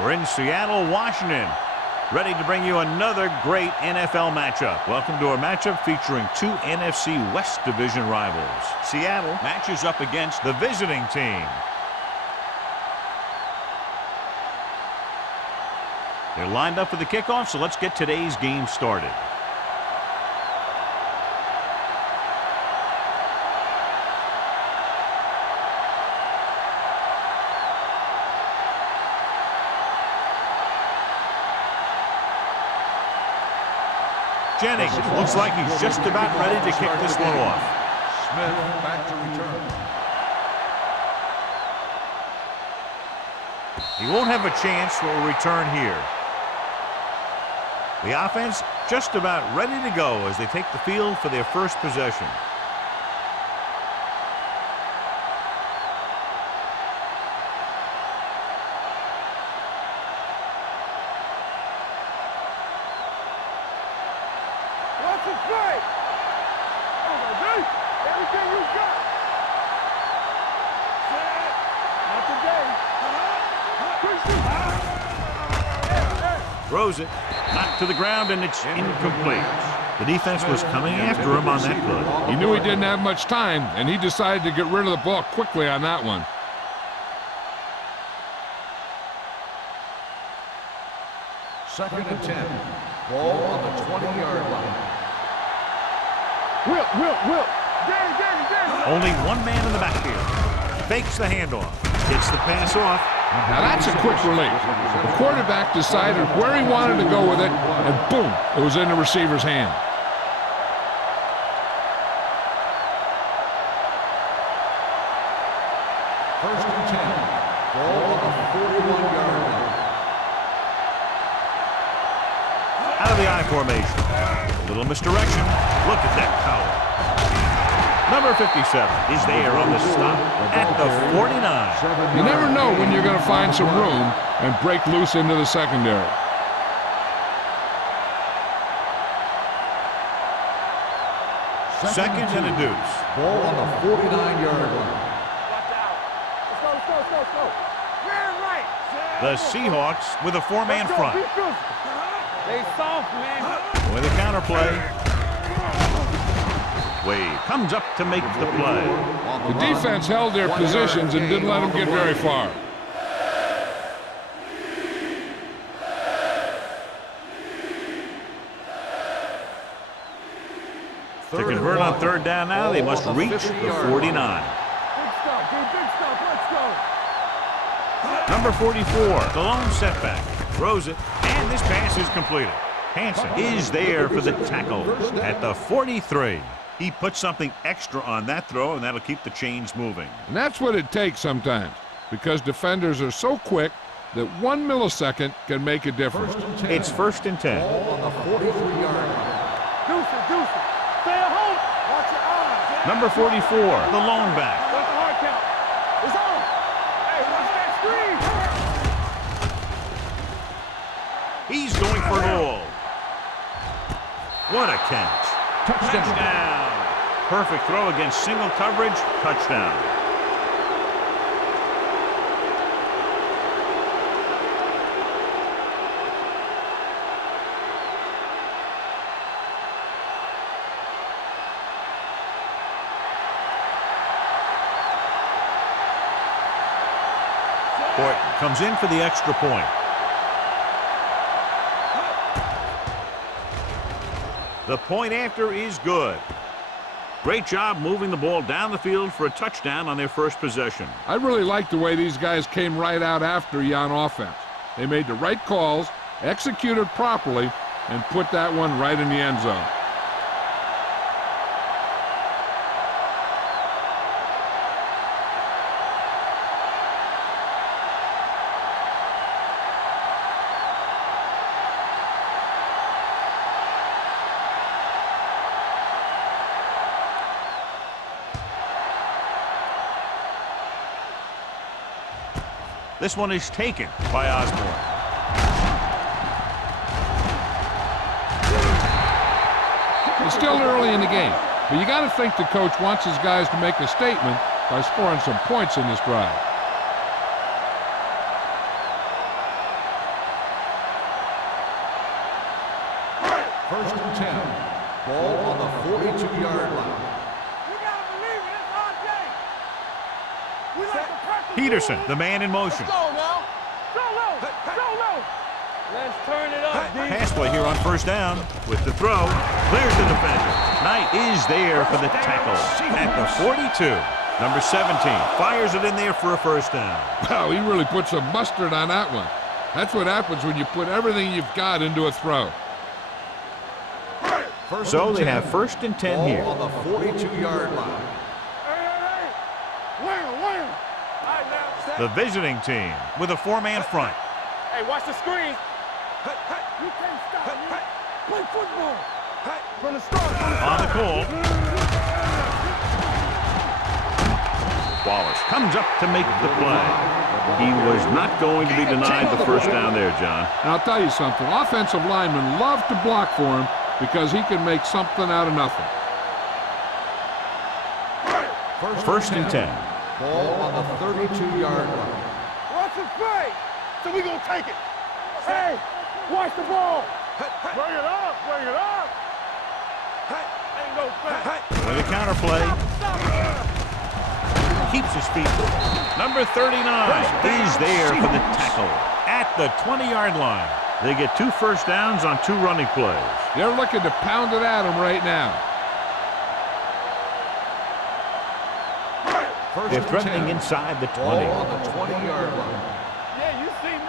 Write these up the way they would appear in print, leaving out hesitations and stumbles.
We're in Seattle, Washington, ready to bring you another great NFL matchup. Welcome to our matchup featuring two NFC West Division rivals. Seattle matches up against the visiting team. They're lined up for the kickoff, so let's get today's game started. Jennings looks like he's just about ready to kick this one off. Smith back to return. He won't have a chance for a return here. The offense just about ready to go as they take the field for their first possession. Throws it, knocked to the ground, and it's incomplete. The defense was coming after him on that play. He knew he didn't have much time, and he decided to get rid of the ball quickly on that one. Second and 10. Ball on the 20-yard line. Will. Only one man in the backfield. Fakes the handoff. Gets the pass off. Now that's a quick release. The quarterback decided where he wanted to go with it, and boom, it was in the receiver's hand. First and 10. Ball on the 41-yard line. Out of the I formation. A little misdirection. Look at that power. Number 57 is there on the stop at the 49. You never know when you're going to find some room and break loose into the secondary. Seconds and a deuce. Ball on the 49-yard line. Let's go. Right. The Seahawks with a four-man front. They soft, man. With a counterplay. Wade comes up to make the play. The defense held their positions and didn't let them get very far. To convert on third down now, they must reach the 49. Big stuff, dude. Big stuff. Let's go. Number 44, the lone setback. Throws it, and this pass is completed. Hansen is there for the tackle at the 43. He put something extra on that throw, and that'll keep the chains moving. And that's what it takes sometimes, because defenders are so quick that 1 millisecond can make a difference. It's first and 10. Ball on the 43-yard line. Deuce it. Stay at home. Watch your eyes. Number 44, the lone back. What's the hard count? It's on. Hey, watch that screen. He's going for it all. What a catch. Touchdown. Perfect throw against single coverage. Touchdown. Boyd comes in for the extra point. The point after is good. Great job moving the ball down the field for a touchdown on their first possession. I really like the way these guys came right out after you on offense. They made the right calls, executed properly, and put that one right in the end zone. This one is taken by Osborne. It's still early in the game, but you got to think the coach wants his guys to make a statement by scoring some points in this drive. Ball on the 42-yard line. You gotta believe it, it's RJ. We like to practice. Peterson, the man in motion. Let's go now. Solo, solo. Let's turn it up, D. Pass play here on first down. With the throw, clears the defender. Knight is there for the tackle at the 42. Number 17 fires it in there for a first down. Wow, he really put some mustard on that one. That's what happens when you put everything you've got into a throw. So they have first and 10 here. Ball on the 42-yard line. Hey. Wham. All right, now. The visiting team with a four-man front. Hey, watch the screen. You can't stop me. Play football. From the start. On the call. Wallace comes up to make the play. He was not going to be denied the first down there, John. And I'll tell you something, offensive linemen love to block for him because he can make something out of nothing. First and 10. Ball on the 32-yard line. Watch the play. So we gonna take it. Hey, watch the ball. Bring it up. Ain't no fact. With a counter play. Keeps his feet. Number 39 is there for the tackle at the 20-yard line. They get 2 first downs on 2 running plays. They're looking to pound it at him right now. They're threatening inside the 20. Ball on the 20-yard line. Yeah, you see me.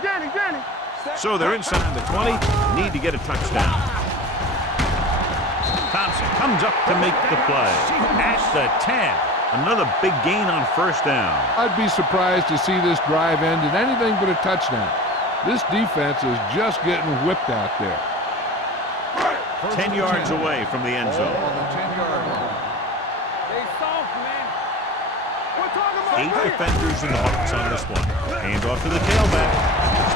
Danny. So they're inside the 20, need to get a touchdown. Thompson comes up to make the play at the 10. Another big gain on first down. I'd be surprised to see this drive end in anything but a touchdown. This defense is just getting whipped out there. 10 yards away from the end zone. Ball on the 10-yard line. They soft, man. We're talking about 8 defenders in the box on this one. Hand off to the tailback.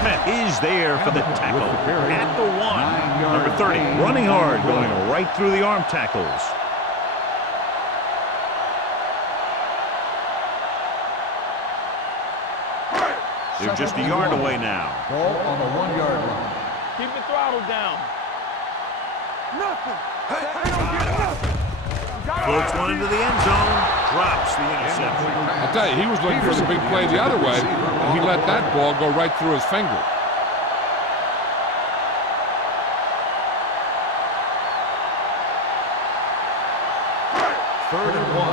Smith is there for the tackle at the 1. Number 30 running hard, going right through the arm tackles. They're just a yard away now. Ball on the 1-yard line. Keep the throttle down. Nothing. They don't get nothing. Floats one into the end zone. Drops the interception. I'll tell you, he was looking for the big play the other way, and he let that ball go right through his finger. Third and 1.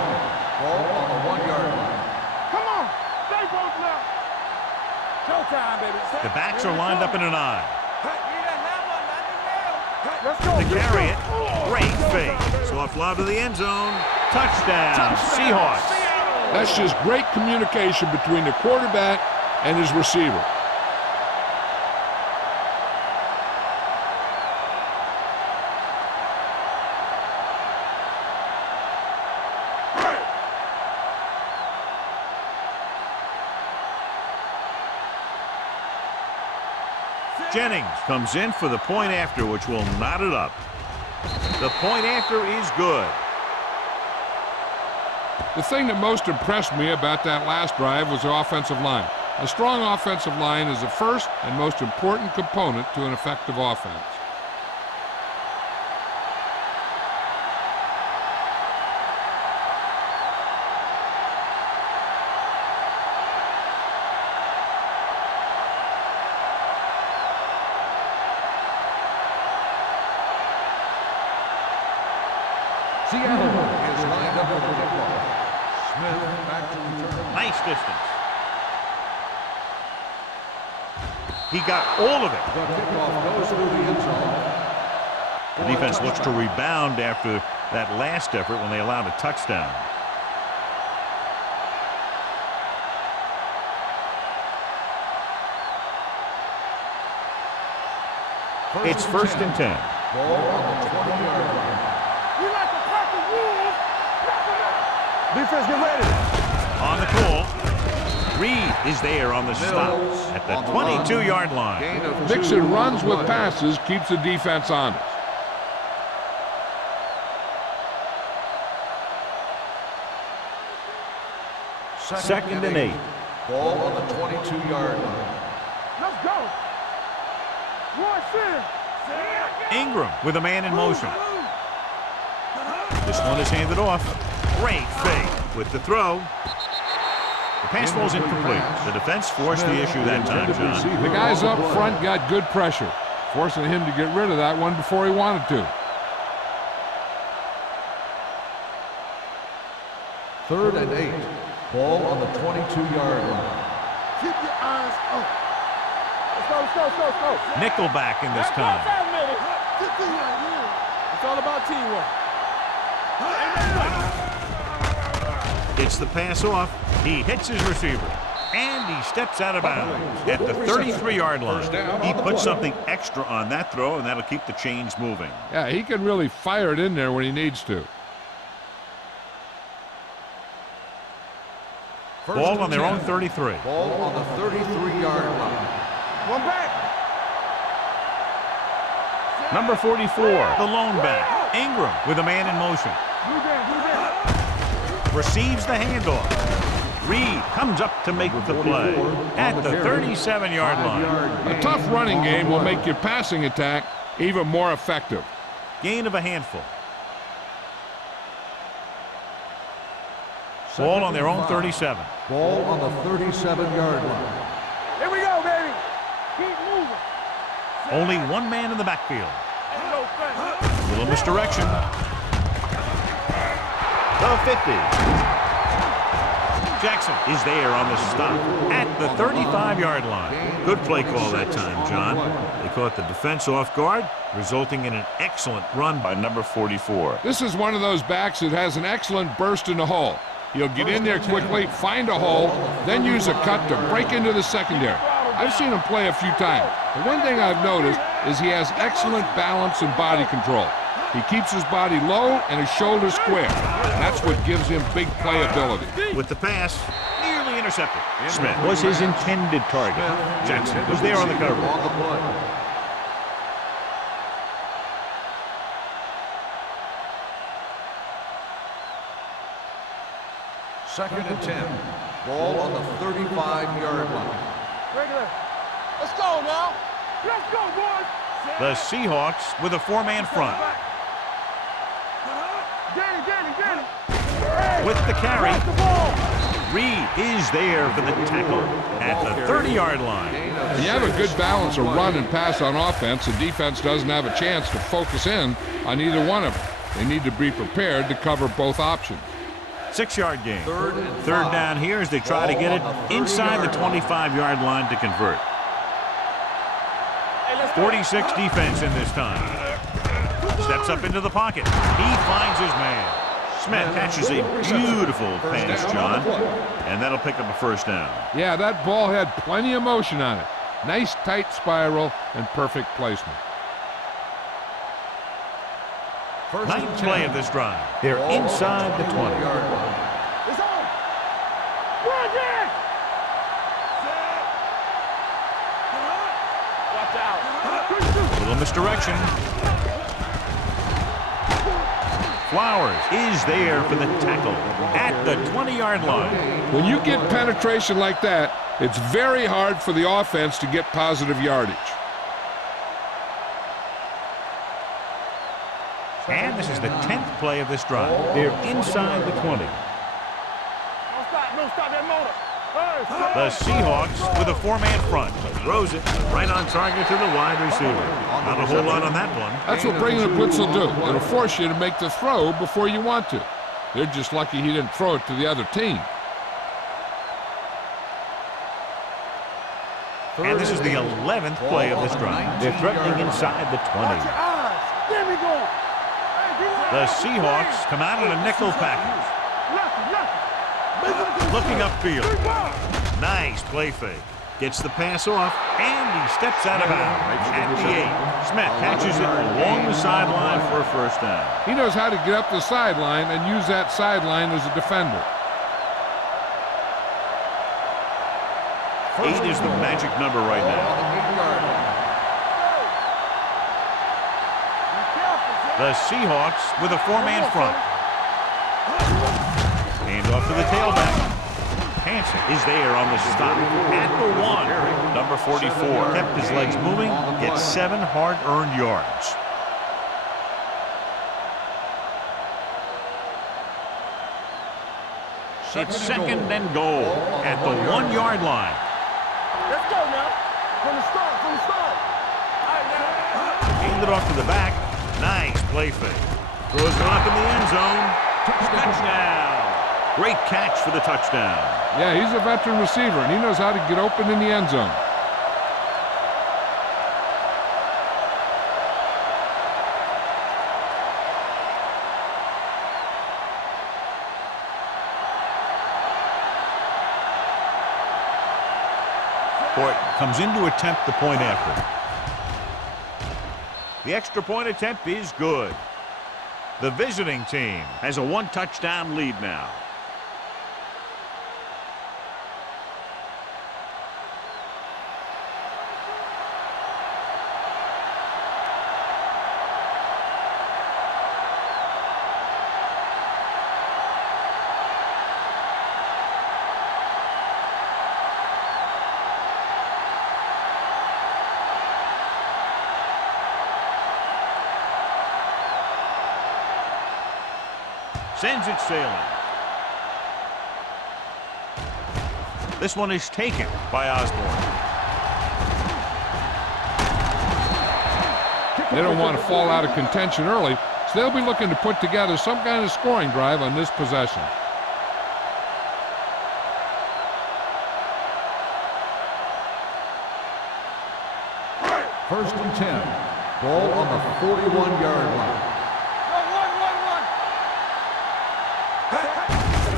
Ball on the 1-yard line. Come on. Stay both now. Showtime, baby. The backs are lined up in an eye. Let's go. To carry it. Great fake. So off lob to the end zone. Touchdown. Seahawks. That's just great communication between the quarterback and his receiver. Jennings comes in for the point after, which will knot it up. The point after is good. The thing that most impressed me about that last drive was the offensive line. A strong offensive line is the first and most important component to an effective offense. Seattle is lined up with the football. Smith back to return. Nice distance. He got all of it. The kickoff goes through the end zone. The defense looks to rebound after that last effort when they allowed a touchdown. It's first and 10. Ball on the 20-yard line. We like to practice rules. Defense, get ready. On the call. Reed is there on the stop at the 22-yard line. Gain of Mixing 2 runs on with play. passes keeps the defense honest. Second and 8. Ball on the 22-yard line. Let's go. One, sit. Ingram with a man in motion. This one is handed off. Great fake with the throw. The pass falls incomplete. The defense forced the issue that time, John. The guys up front got good pressure, forcing him to get rid of that one before he wanted to. 3rd and 8. Ball on the 22-yard line. Keep your eyes up. Let's go. Nickelback in this time. It's all about teamwork. It's the pass off. He hits his receiver. And he steps out of bounds at the 33-yard line. He puts something extra on that throw, and that'll keep the chains moving. Yeah, he can really fire it in there when he needs to. Ball on their own 33. Ball on the 33-yard line. One back. Number 44, the lone back. Ingram with a man in motion. Receives the handoff. Reed comes up to make the play at the 37-yard line. A tough running game will make your passing attack even more effective. Gain of a handful. Ball on their own 37. Ball on the 37-yard line. Here we go, baby. Keep moving. Only one man in the backfield. Ain't no thing. Little misdirection. The 50. Jackson is there on the stop at the 35-yard line. Good play call that time, John. They caught the defense off guard, resulting in an excellent run by number 44. This is one of those backs that has an excellent burst in the hole. He'll get in there quickly, find a hole, then use a cut to break into the secondary. I've seen him play a few times. The one thing I've noticed is he has excellent balance and body control. He keeps his body low and his shoulders square. That's what gives him big playability. With the pass, nearly intercepted. Smith was his intended target. Jackson was there on the cover. On the play. Second and 10. Ball on the 35-yard line. Regular. Let's go now. Let's go, boys. The Seahawks with a four-man front. With the carry, Reed is there for the tackle at the 30-yard line. When you have a good balance of run and pass on offense, the defense doesn't have a chance to focus in on either one of them. They need to be prepared to cover both options. 6-yard gain. Third down here as they try to get it inside the 25-yard line to convert. 46 defense in this time. Steps up into the pocket. He finds his man. Smith catches a beautiful pass, John, and that'll pick up a first down. Yeah, that ball had plenty of motion on it. Nice tight spiral and perfect placement. Ninth play of this drive. They're inside the 20. It's on. Run again. Watch out. Little misdirection. Flowers is there for the tackle at the 20-yard line. When you get penetration like that, it's very hard for the offense to get positive yardage. And this is the 10th play of this drive. They're inside the 20. Don't stop that motor. The Seahawks with a four-man front. Throws it right on target to the wide receiver. Not a whole lot on that one. That's what bringing a blitz will do. It'll force you to make the throw before you want to. They're just lucky he didn't throw it to the other team. And this is the 11th play of this drive. They're threatening inside the 20. There we go. The Seahawks come out in a nickel package. Looking upfield. Nice play fake. Gets the pass off, and he steps out of bounds at the 8. Smith catches it along the sideline for a first down. He knows how to get up the sideline and use that sideline as a defender. 8 is the magic number right now. The Seahawks with a four-man front. Hand off to the tailback. Hansen is there on the stop at the 1. Number 44 kept his legs moving, gets 7 hard-earned yards. It's second and goal at the 1-yard line. Let's go now. From the start, from the start. All right, now. Handed off to the back. Nice play fake. Throws it up in the end zone. Touchdown. Great catch for the touchdown. Yeah, he's a veteran receiver, and he knows how to get open in the end zone. Fort comes in to attempt the point after. The extra point attempt is good. The visiting team has a 1-touchdown lead now. Sends it sailing. This one is taken by Osborne. They don't want to fall out of contention early, so they'll be looking to put together some kind of scoring drive on this possession. First and 10. Ball on the 41-yard line.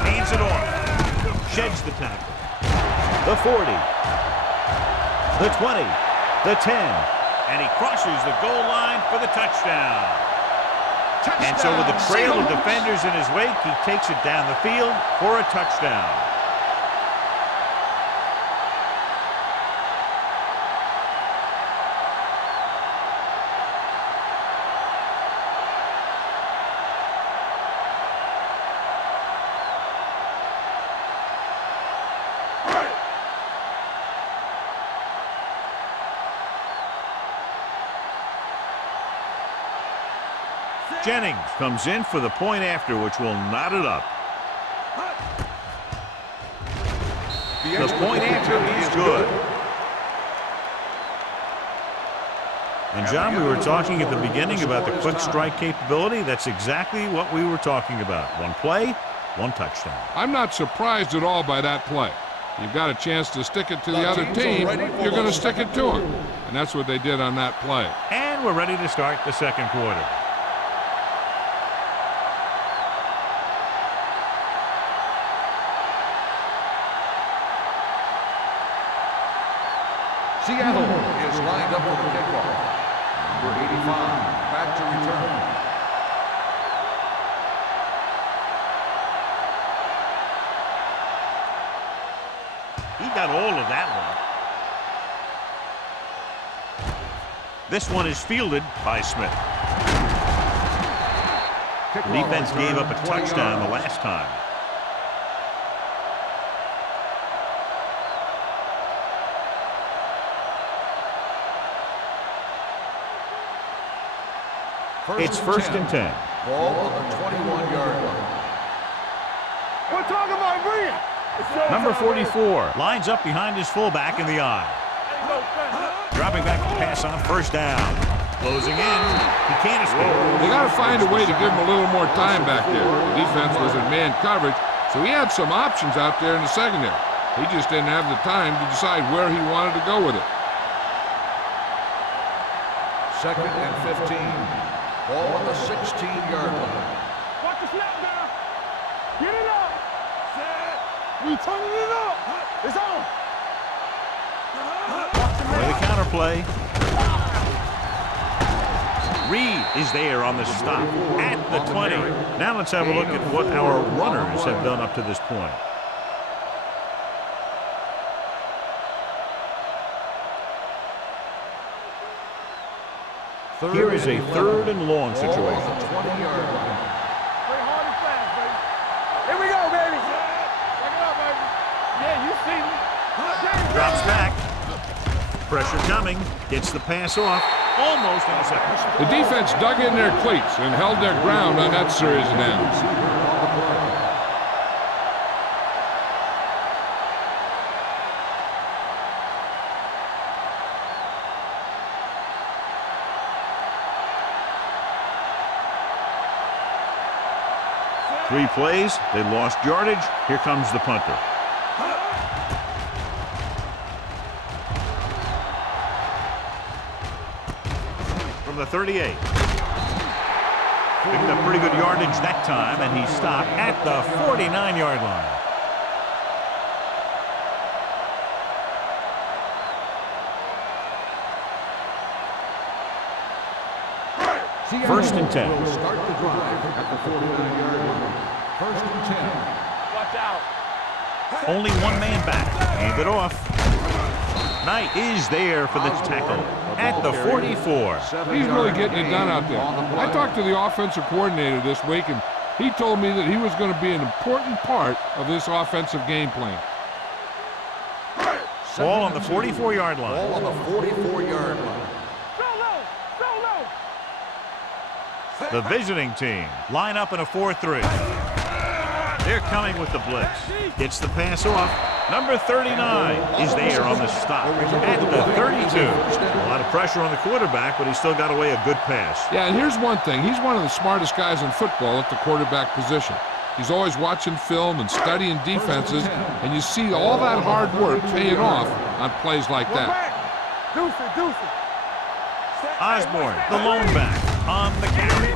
Hands it off. Sheds the tackle. The 40. The 20. The 10. And he crosses the goal line for the touchdown. And so with a trail of defenders in his wake, he takes it down the field for a touchdown. Jennings comes in for the point after, which will knot it up. The point after is good. And John, we were talking at the beginning about the quick strike capability. That's exactly what we were talking about. One play, one touchdown. I'm not surprised at all by that play. You've got a chance to stick it to the other team, you're going to stick it to them. And that's what they did on that play. And we're ready to start the second quarter. Seattle is lined up for the kickoff. Number 85, back to return. He got all of that one. This one is fielded by Smith. The defense gave up a touchdown the last time. It's first and 10. Ball on the 21-yard line. We're talking about bring it. Number 44 lines up behind his fullback in the eye. Dropping back to pass on first down. Closing in. He can't escape. They got to find a way to give him a little more time back there. The defense was in man coverage, so he had some options out there in the secondary. He just didn't have the time to decide where he wanted to go with it. Second and 15. Ball on the 16-yard line. Watch the snap down. Get it up. We turning it up. It's on. Play the counter play. Reed is there on the stop at the 20. Now let's have a look at what our runners have done up to this point. Here is a third and long situation. 20-yard line. Play hard and fast, baby. Here we go, baby. Check it out, baby. Yeah, you see me. Drops back. Pressure coming. Gets the pass off. Almost intercepted. The defense dug in their cleats and held their ground on that series of downs. 3 plays, they lost yardage. Here comes the punter. From the 38. Picked up pretty good yardage that time, and he stopped at the 49-yard line. First and 10. Will start the drive at the 49-yard line. First and 10. Watch out. Only one man back. Hand it off. Knight is there for the tackle at the 44. He's really getting it done out there. I talked to the offensive coordinator this week, and he told me that he was going to be an important part of this offensive game plan. Ball on the 44-yard line. Ball on the 44-yard line. The visiting team line up in a 4-3. They're coming with the blitz. Gets the pass off. Number 39 is there on the stop at the 32. A lot of pressure on the quarterback, but he still got away a good pass. Yeah, and here's one thing. He's one of the smartest guys in football at the quarterback position. He's always watching film and studying defenses, and you see all that hard work paying off on plays like that. Osborne, the lone back, on the carry.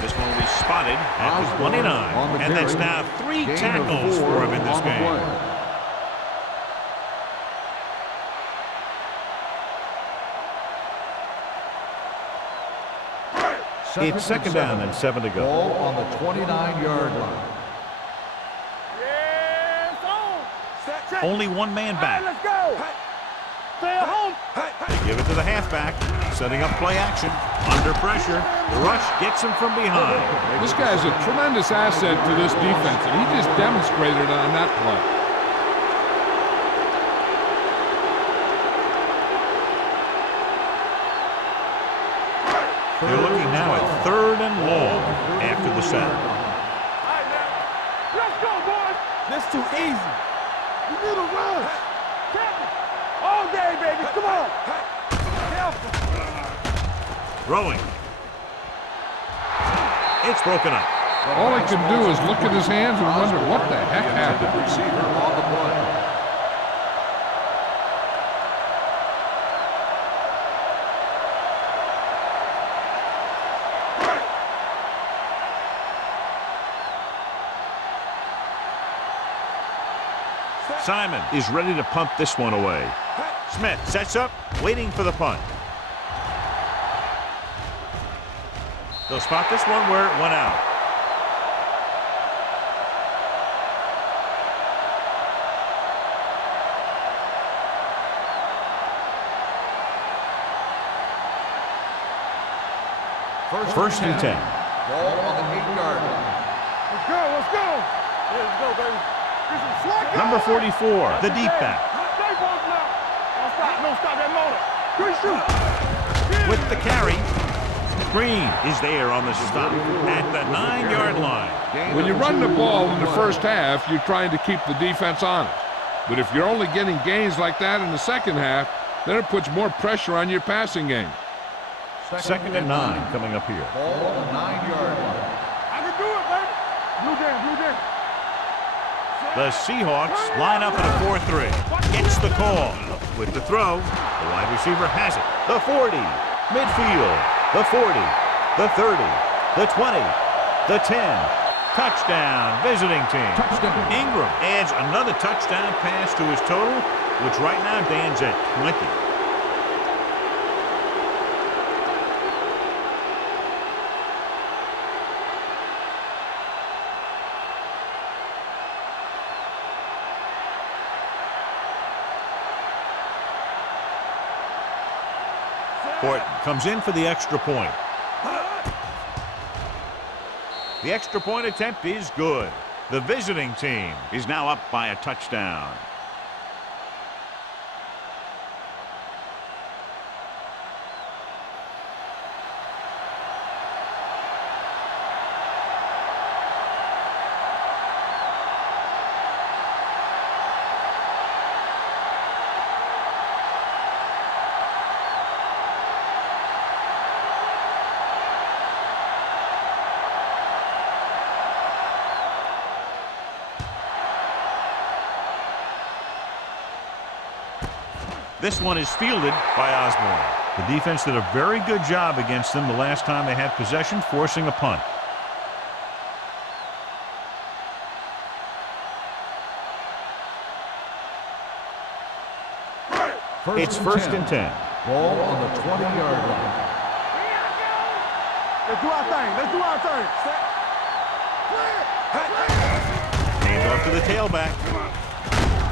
This one will be spotted at the 29, and that's now 3 tackles for him in this game. It's second down and 7 to go. Ball on the 29-yard line. Only one man back. Let's go. Stay at home. They give it to the halfback, setting up play action. Under pressure, the rush gets him from behind. This guy's a tremendous asset to this defense, and he just demonstrated it on that play. They're looking now at 3rd and long after the sack. All right, man. Let's go, boys. That's too easy. You need a rush. Captain. All day, baby. Come on. Careful. Throwing. It's broken up. All he can do is look at his hands and wonder what the heck happened. Receiver on the play. Simon is ready to punt this one away. Smith sets up, waiting for the punt. They'll spot this one where it went out. First and 10. Ball on the 8-yard line. Let's go. Let's go. Yeah, let's go, baby. Number 44, the deep back. Don't stop that motor. Good shoot. With the carry, Green is there on the stop at the 9-yard line. When you run the ball in the first half, you're trying to keep the defense honest. But if you're only getting gains like that in the second half, then it puts more pressure on your passing game. Second and 9 coming up here. Ball on the 9-yard line. I can do it, baby. Blue jam, blue jam. The Seahawks line up in a 4-3. Gets the call. With the throw, the wide receiver has it. The 40, midfield, the 40, the 30, the 20, the 10. Touchdown, visiting team. Touchdown. Ingram adds another touchdown pass to his total, which right now stands at 20. Horton comes in for the extra point. The extra point attempt is good. The visiting team is now up by a touchdown. This one is fielded by Osborne. The defense did a very good job against them the last time they had possession, forcing a punt. It's first and 10. Ball on the 20-yard line. Let's do our thing. Let's do our thing. Hands off to the tailback.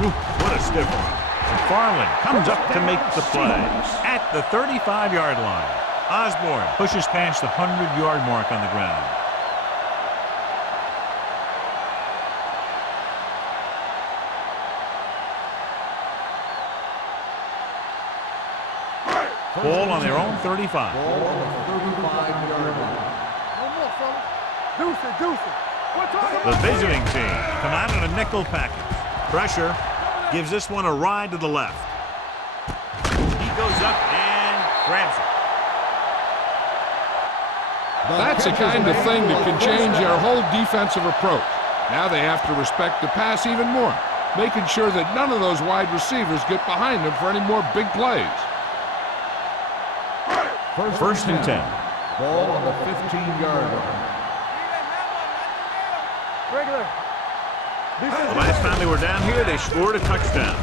Ooh, what a stiff one. McFarland comes up to make the play at the 35-yard line. Osborne pushes past the 100-yard mark on the ground. Ball on their own 35. Ball on the 35-yard line. No more, fella. Deuce it, deuce it. The visiting team come out in a nickel package. Pressure gives this one a ride to the left. He goes up and grabs it. That's the kind of thing that can change their whole defensive approach. Now they have to respect the pass even more, making sure that none of those wide receivers get behind them for any more big plays. First and 10. Ball on the 15-yard line. Regular. The last time they were down here, they scored a touchdown.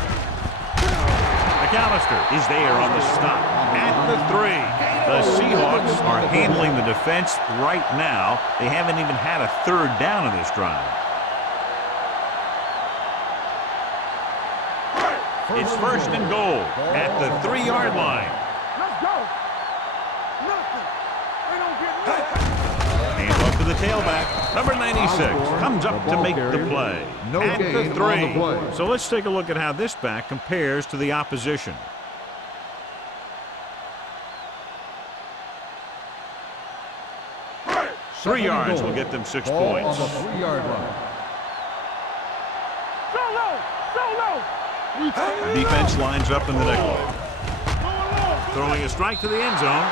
McAllister is there on the stop at the 3. The Seahawks are handling the defense right now. They haven't even had a third down in this drive. It's first and goal at the 3-yard line. Let's go. Nothing. They don't get nothing. Hands off to the tailback. Number 96 comes up to make the play at the 3. So let's take a look at how this back compares to the opposition. Three yards will get them 6 points. On the 3-yard line. So low. So low. Defense lines up in the nickel. Throwing a strike to the end zone.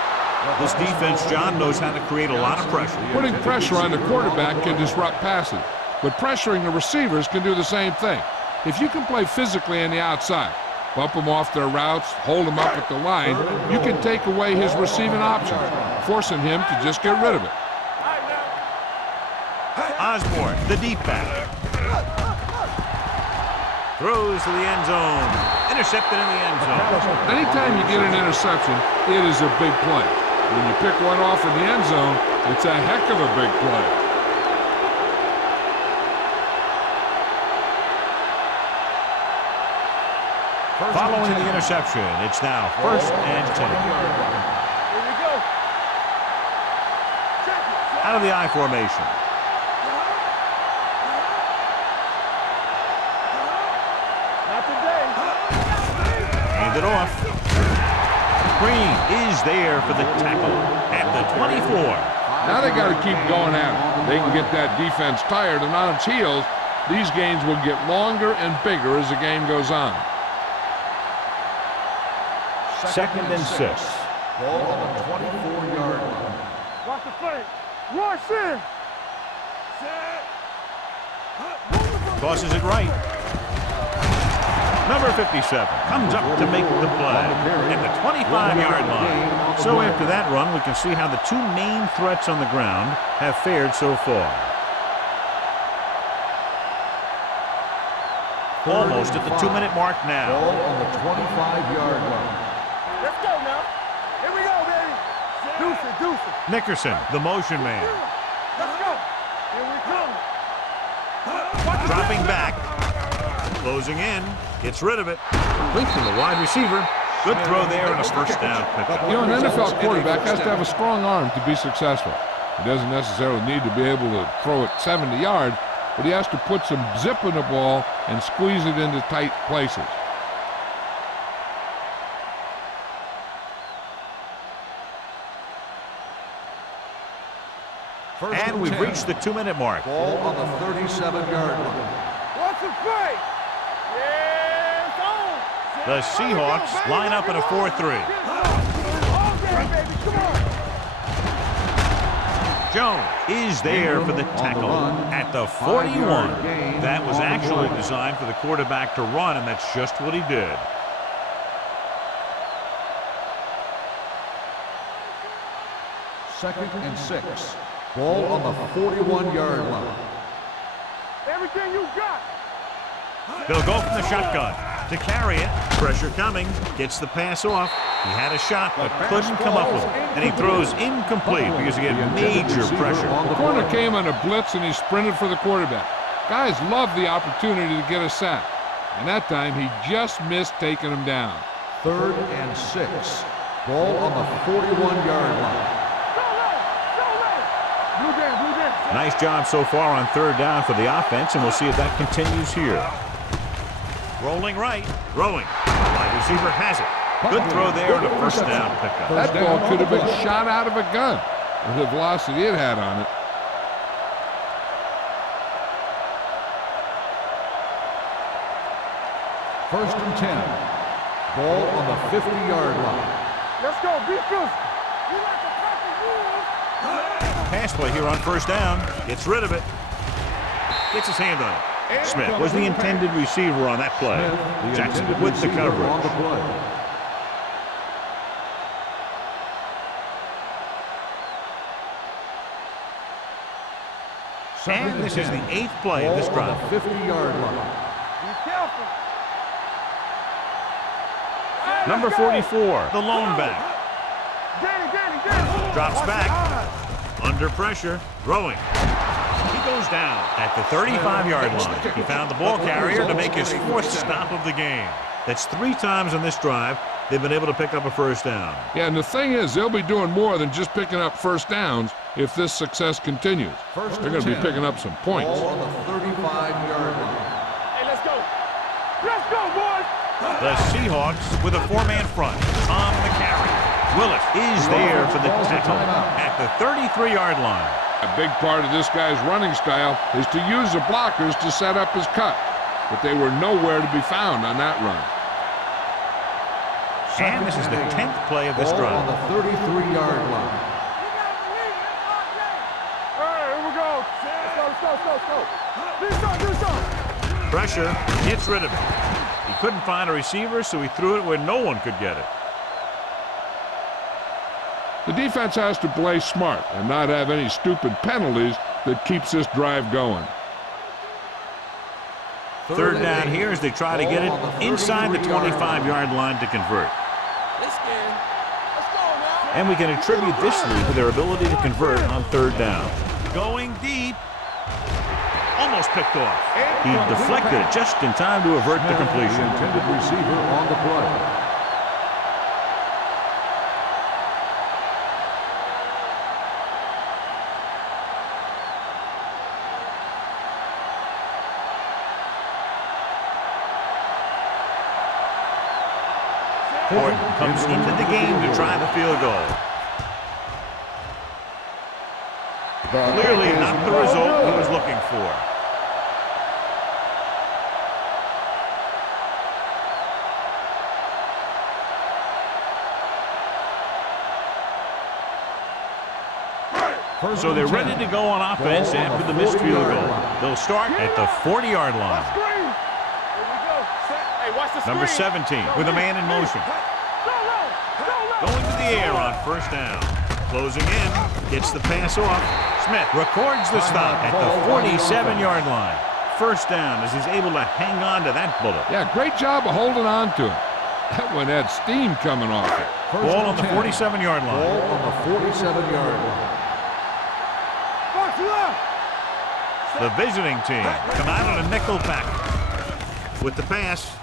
This defense, John, knows how to create a lot of pressure. Putting pressure on the quarterback can disrupt passes, but pressuring the receivers can do the same thing. If you can play physically on the outside, bump them off their routes, hold them up at the line, you can take away his receiving options, forcing him to just get rid of it. Osborne, the deep back. Throws to the end zone. Intercepted in the end zone. Anytime you get an interception, it is a big play. When you pick one off in the end zone, it's a heck of a big play. Following the interception, it's now first and 10. Here we go. Out of the I formation. Not today. Hand it off. Green is there for the tackle at the 24. Now they got to keep going at it. They can get that defense tired and on its heels. These games will get longer and bigger as the game goes on. Second and 6. Ball on the 24-yard line. Watch the flank. Rush in. Tosses it right. Number 57 comes up to make the play at the 25-yard line. So after that run, we can see how the two main threats on the ground have fared so far. Almost at the 2-minute mark now. Ball on the 25-yard line. Let's go now. Here we go, baby. Deuce it, deuce it. Nickerson, the motion man. Let's go. Here we come. Dropping back. Closing in. Gets rid of it. Complete to the wide receiver. Good throw there and a first down pickup. You know, an NFL quarterback has to have a strong arm to be successful. He doesn't necessarily need to be able to throw it 70 yards, but he has to put some zip in the ball and squeeze it into tight places. And we've reached the 2-minute mark. Ball on the 37-yard line. What's the play? Yeah, it's on. The Seahawks line up in a 4-3. All day, baby. Come on. Jones is there for the tackle at the 41. That was actually designed for the quarterback to run, and that's just what he did. 2nd and 6. Ball on the 41-yard line. Everything you got. They'll go from the shotgun to carry it. Pressure coming. Gets the pass off. He had a shot but couldn't come up with it. And he throws incomplete because he had major pressure. The corner came on a blitz and he sprinted for the quarterback. Guys love the opportunity to get a sack. And that time he just missed taking him down. 3rd and 6. Ball on the 41-yard line. Nice job so far on 3rd down for the offense, and we'll see if that continues here. Rolling right, throwing. Wide receiver has it. Good throw there and a 1st down pickup. That ball could have been shot out of a gun with the velocity it had on it. First and 10. Ball on the 50-yard line. Let's go. Be physical. You like a couple rules. Pass play here on 1st down. Gets rid of it. Gets his hand on it. Smith was the intended receiver on that play. Jackson with the coverage. And this is the 8th play of this drive. 50-yard line. Be careful. Number 44, the lone back. Danny. Drops back. Under pressure. Throwing. He goes down at the 35-yard line. He found the ball carrier to make his 4th stop of the game. That's 3 times on this drive they've been able to pick up a 1st down. Yeah, and the thing is, they'll be doing more than just picking up 1st downs if this success continues. They're going to be picking up some points. Ball on the 35-yard line. Hey, let's go. Let's go, boys. The Seahawks with a 4-man front on the carry. Willis is there for the tackle at the 33-yard line. A big part of this guy's running style is to use the blockers to set up his cut, but they were nowhere to be found on that run. And this is the 10th play of this Ball drive. on the 33-yard line. All right, here we go. Let's go. Do something. Pressure, gets rid of it. He couldn't find a receiver, so he threw it where no one could get it. The defense has to play smart and not have any stupid penalties that keeps this drive going. 3rd down here as they try to get it inside the 25-yard line to convert. And we can attribute this lead to their ability to convert on 3rd down. Going deep. Almost picked off. He deflected it just in time to avert the completion. Intended receiver on the play. Horton comes into the game to try the field goal. Clearly not the result he was looking for. So they're ready to go on offense after the missed field goal. They'll start at the 40-yard line. Number 17 with a man in motion. Going to the air on 1st down. Closing in, gets the pass off. Smith records the stop at the 47-yard line. 1st down as he's able to hang on to that bullet. Yeah, great job of holding on to it. That one had steam coming off it. Ball on the 47-yard line. Ball on the 47-yard line. The visiting team come out on a nickel pack. With the pass,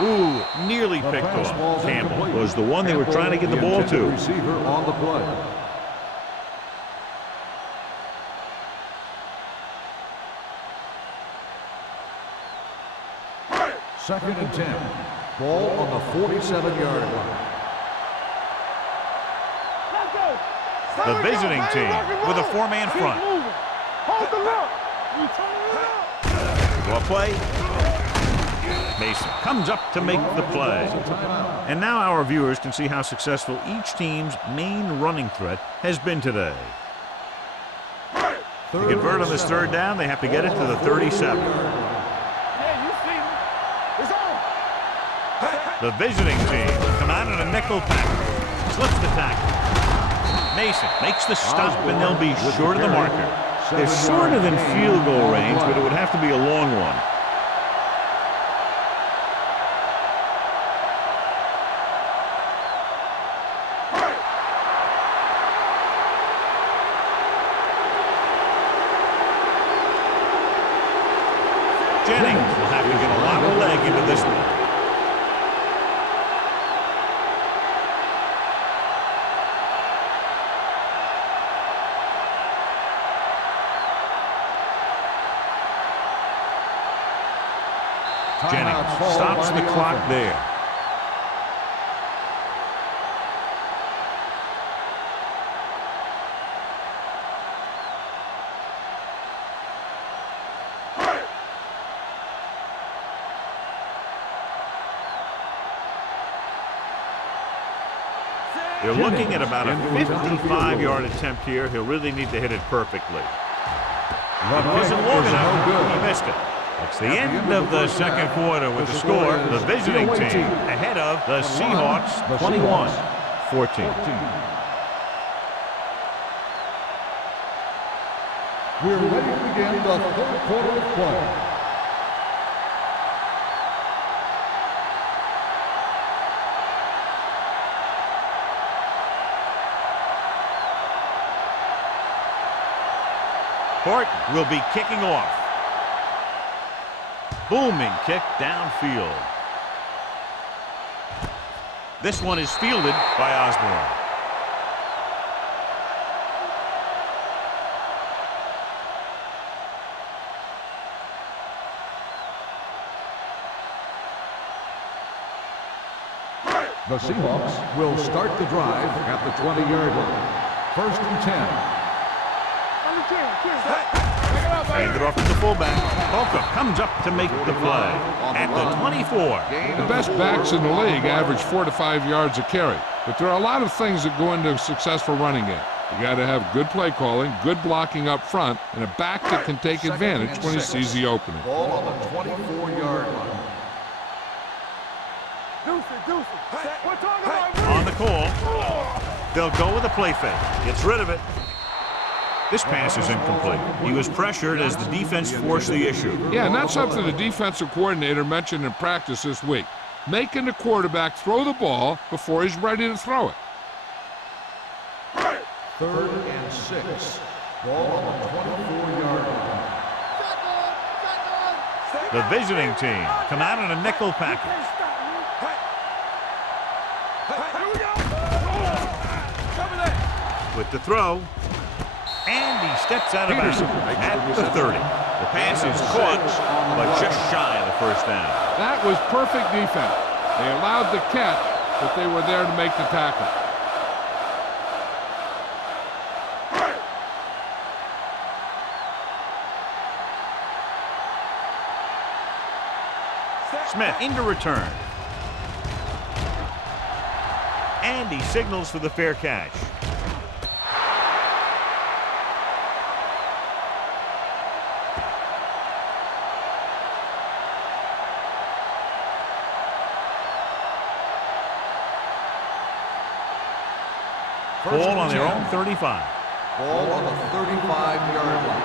ooh, nearly picked off. Campbell was the one they were trying to get the ball to. Receiver on the play. Second and 10. Ball on the 47-yard line. The visiting team with a 4-man front. Hold the look. Well, play. Mason comes up to make the play. And now our viewers can see how successful each team's main running threat has been today. To convert on this 3rd down, they have to get it to the 37. The visiting team come out in a nickel pack. Slips the tackle. Mason makes the stop, and they'll be short of the marker. They're sort of in field goal range, but it would have to be a long one. Jennings will have to get a lot of leg into this one. Jennings stops the clock there. They're looking at about a 55-yard attempt here. He'll really need to hit it perfectly. It wasn't long enough. He missed it. It's the end of the second quarter with the score. The visiting team ahead of the Seahawks 21-14. We're ready to begin the third quarter of play. Horton will be kicking off. Booming kick downfield. This one is fielded by Osborne. The Seahawks will start the drive at the 20-yard line. 1st and 10. Hand it off to the fullback. Holcomb comes up to make the play at the 24. The best backs in the league average 4 to 5 yards a carry, but there are a lot of things that go into a successful running game. You got to have good play calling, good blocking up front, and a back that can take advantage when he sees the opening. Ball on the 24-yard line. On the call, they'll go with a play fake. Gets rid of it. This pass is incomplete. He was pressured as the defense forced the issue. Yeah, and that's something the defensive coordinator mentioned in practice this week. Making the quarterback throw the ball before he's ready to throw it. 3rd and 6. Ball on the 24-yard line. The visiting team come out in a nickel package. With the throw. And he steps out of bounds at the 30. The pass is caught, but just shy of the first down. That was perfect defense. They allowed the catch, but they were there to make the tackle. Smith into return. And he signals for the fair catch. Ball on their own 35. Ball on the 35-yard line.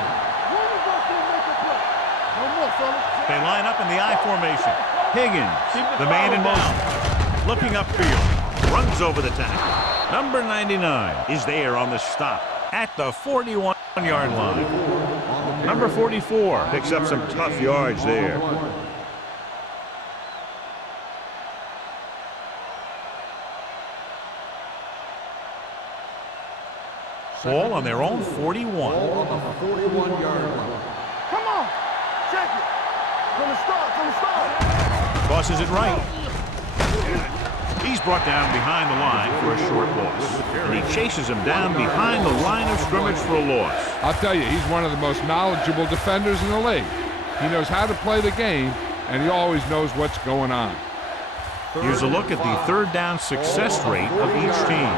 They line up in the I formation. Higgins, the man in motion. Looking upfield. Runs over the tackle. Number 99 is there on the stop at the 41-yard line. Number 44 picks up some tough yards there. Ball on their own 41. Ball on the 41-yard line. Come on, check it. From the start. Tosses it right. He's brought down behind the line for a short loss. And he chases him down behind the line of scrimmage for a loss. I'll tell you, he's one of the most knowledgeable defenders in the league. He knows how to play the game, and he always knows what's going on. Here's a look at the third down success rate of each team.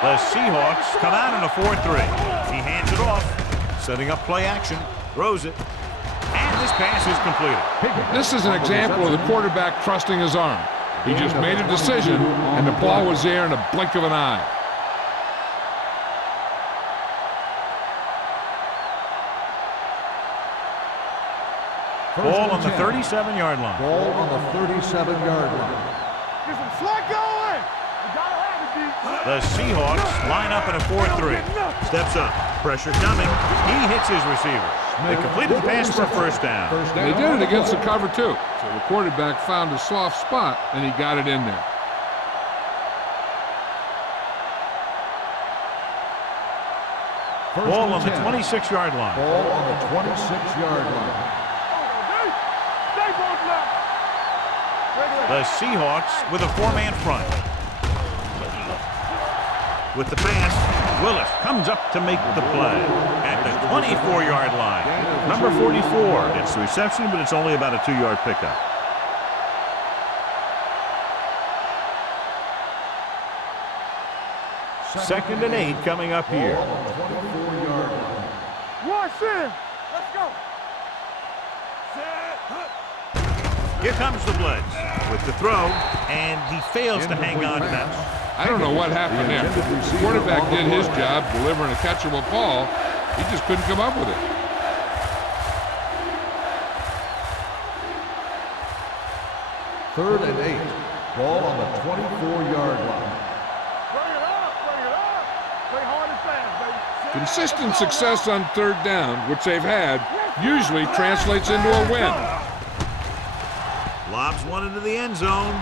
The Seahawks come out in a 4-3. He hands it off, setting up play action, throws it, and this pass is completed. This is an example of the quarterback trusting his arm. He just made a decision, and the ball was there in a blink of an eye. Ball on the 37-yard line. Ball on the 37-yard line. Get some slack going. You gotta have it, D. The Seahawks line up in a 4-3. Steps up. Pressure coming. He hits his receiver. They completed the pass for a first down. They did it against the cover, too. So the quarterback found a soft spot, and he got it in there. Ball on the 26-yard line. Ball on the 26-yard line. The Seahawks with a 4-man front. With the pass, Willis comes up to make the play at the 24-yard line. Number 44 gets the reception, but it's only about a 2-yard pickup. Second and 8 coming up here. 24-yard line. Watch him. Let's go. Here comes the blitz with the throw, and he fails to hang on to that. I don't know what happened there. The quarterback did his job delivering a catchable ball. He just couldn't come up with it. Third and 8. Ball on the 24-yard line. Bring it up. Bring it up. Play hard and fast, baby. Consistent success on third down, which they've had, usually translates into a win. Lobs one into the end zone.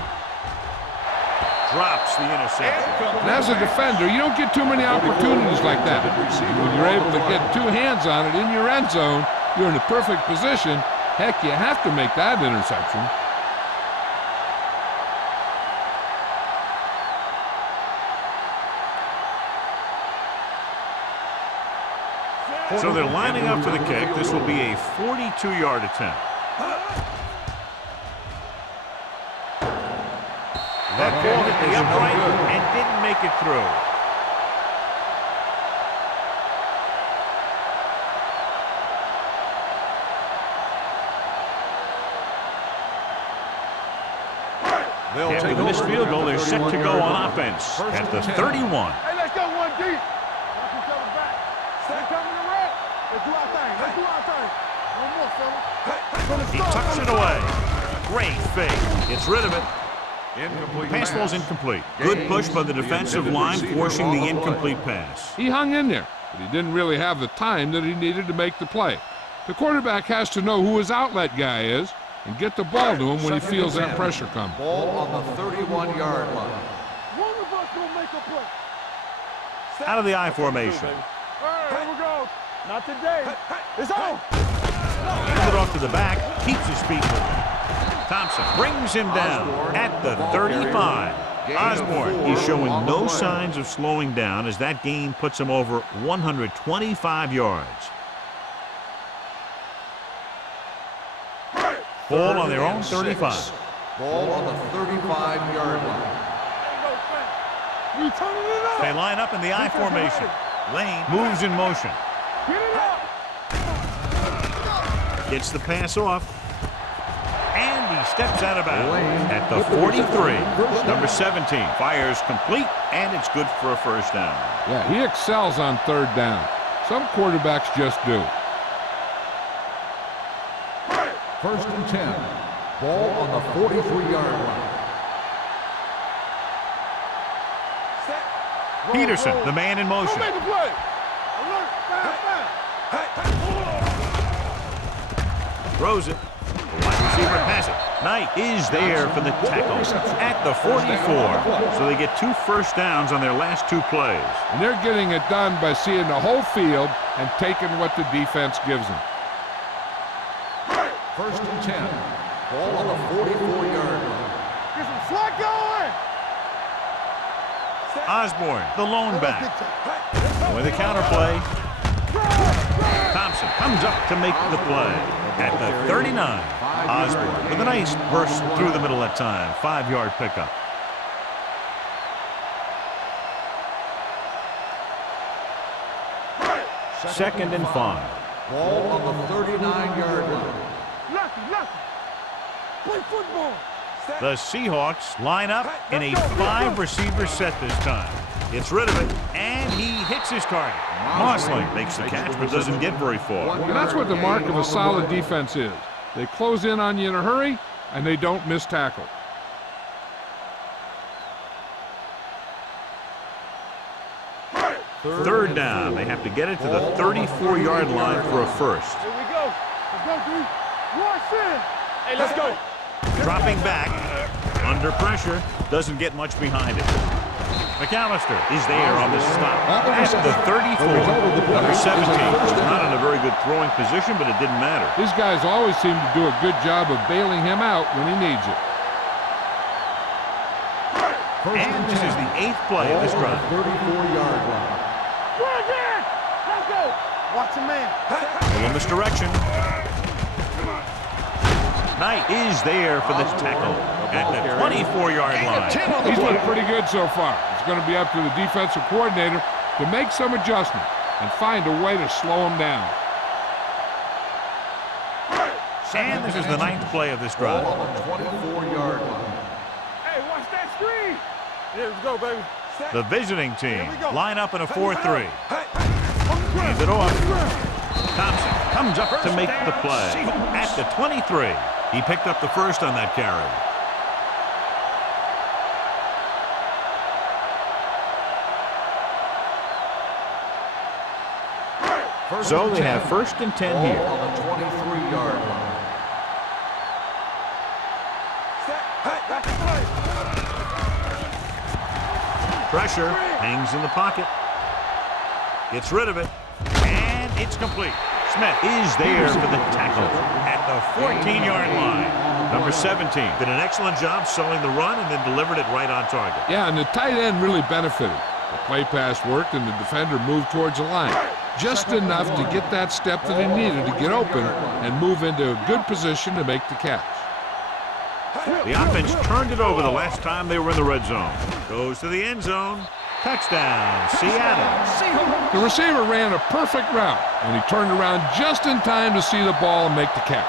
Drops the interception. And as a defender, you don't get too many opportunities like that. When you're able to get two hands on it in your end zone, you're in a perfect position. Heck, you have to make that interception. So they're lining up for the kick. This will be a 42-yard attempt. That ball hit the upright and didn't make it through. After the missed field goal, they're set to go on offense at the 31. Hey, let's go 1 deep. Watch each other back. Stay coming to red. Let's do our thing. Let's do our thing. One more, fella. He tucks it away. Great fake. Gets rid of it. Pass ball's incomplete. Good push by the defensive line, forcing the incomplete pass. He hung in there, but he didn't really have the time that he needed to make the play. The quarterback has to know who his outlet guy is and get the ball to him when he feels that pressure come. Ball on the 31-yard line. One of us gonna make a play. Out of the I formation. All right, here we go. Not today. It's on. Hands it off to the back. Keeps his feet moving. Thompson brings him down at the 35. Osborne is showing no signs of slowing down as that gain puts him over 125 yards. Ball on their own 35. Ball on the 35-yard line. We turning it up. They line up in the I formation. Lane moves in motion. Get it up. Gets the pass off. And he steps out of bounds at the 43. Number 17 fires complete, and it's good for a first down. Yeah, he excels on third down. Some quarterbacks just do. First and 10. Ball on the 43-yard line. Peterson, the man in motion. Go make the play. Alert. Fast. Throws it. The wide receiver has it. Knight is there for the tackle at the 44. So they get 2 first downs on their last 2 plays. And they're getting it done by seeing the whole field and taking what the defense gives them. First and 10. Ball on the 44-yard line. Get some slack going. Osborne, the lone back. With a counter play. Thompson comes up to make the play at the 39. Osborne with a nice burst through the middle that time. 5-yard pickup. Second and 5. Ball on the 39-yard line. Lucky. Play football. The Seahawks line up in a 5-receiver set this time. Gets rid of it, and he hits his target. Mossling makes the catch, but doesn't get very far. And that's what the mark of a solid defense is. They close in on you in a hurry, and they don't miss tackle. Third down. They have to get it to the 34-yard line for a first. Here we go. Let's go, D. Watch in. Hey, let's go. Dropping back, under pressure, doesn't get much behind it. McAllister is there on the stop at the 34. Number 17 was not in a very good throwing position, but it didn't matter. These guys always seem to do a good job of bailing him out when he needs it. And this is the 8th play of this drive. 34-yard line. Let's go. Watch a man. Little misdirection. Knight is there for the tackle at the 24-yard line. He's looked pretty good so far. It's going to be up to the defensive coordinator to make some adjustment and find a way to slow him down. And this is the 9th play of this drive. 24-yard line. Hey, watch that screen. Here we go, baby. The visiting team line up in a 4-3. Hands it off. Thompson comes up to make the play at the 23. He picked up the first on that carry. So they have 1st and 10 here. On the 23-yard line. Pressure, hangs in the pocket. Gets rid of it, and it's complete. Smith is there for the tackle at the 14-yard line. Number 17 did an excellent job selling the run and then delivered it right on target. Yeah, and the tight end really benefited. The play pass worked, and the defender moved towards the line. Just enough to get that step that he needed to get open and move into a good position to make the catch. The offense turned it over the last time they were in the red zone. Goes to the end zone. Touchdown, Seattle. The receiver ran a perfect route, and he turned around just in time to see the ball and make the catch.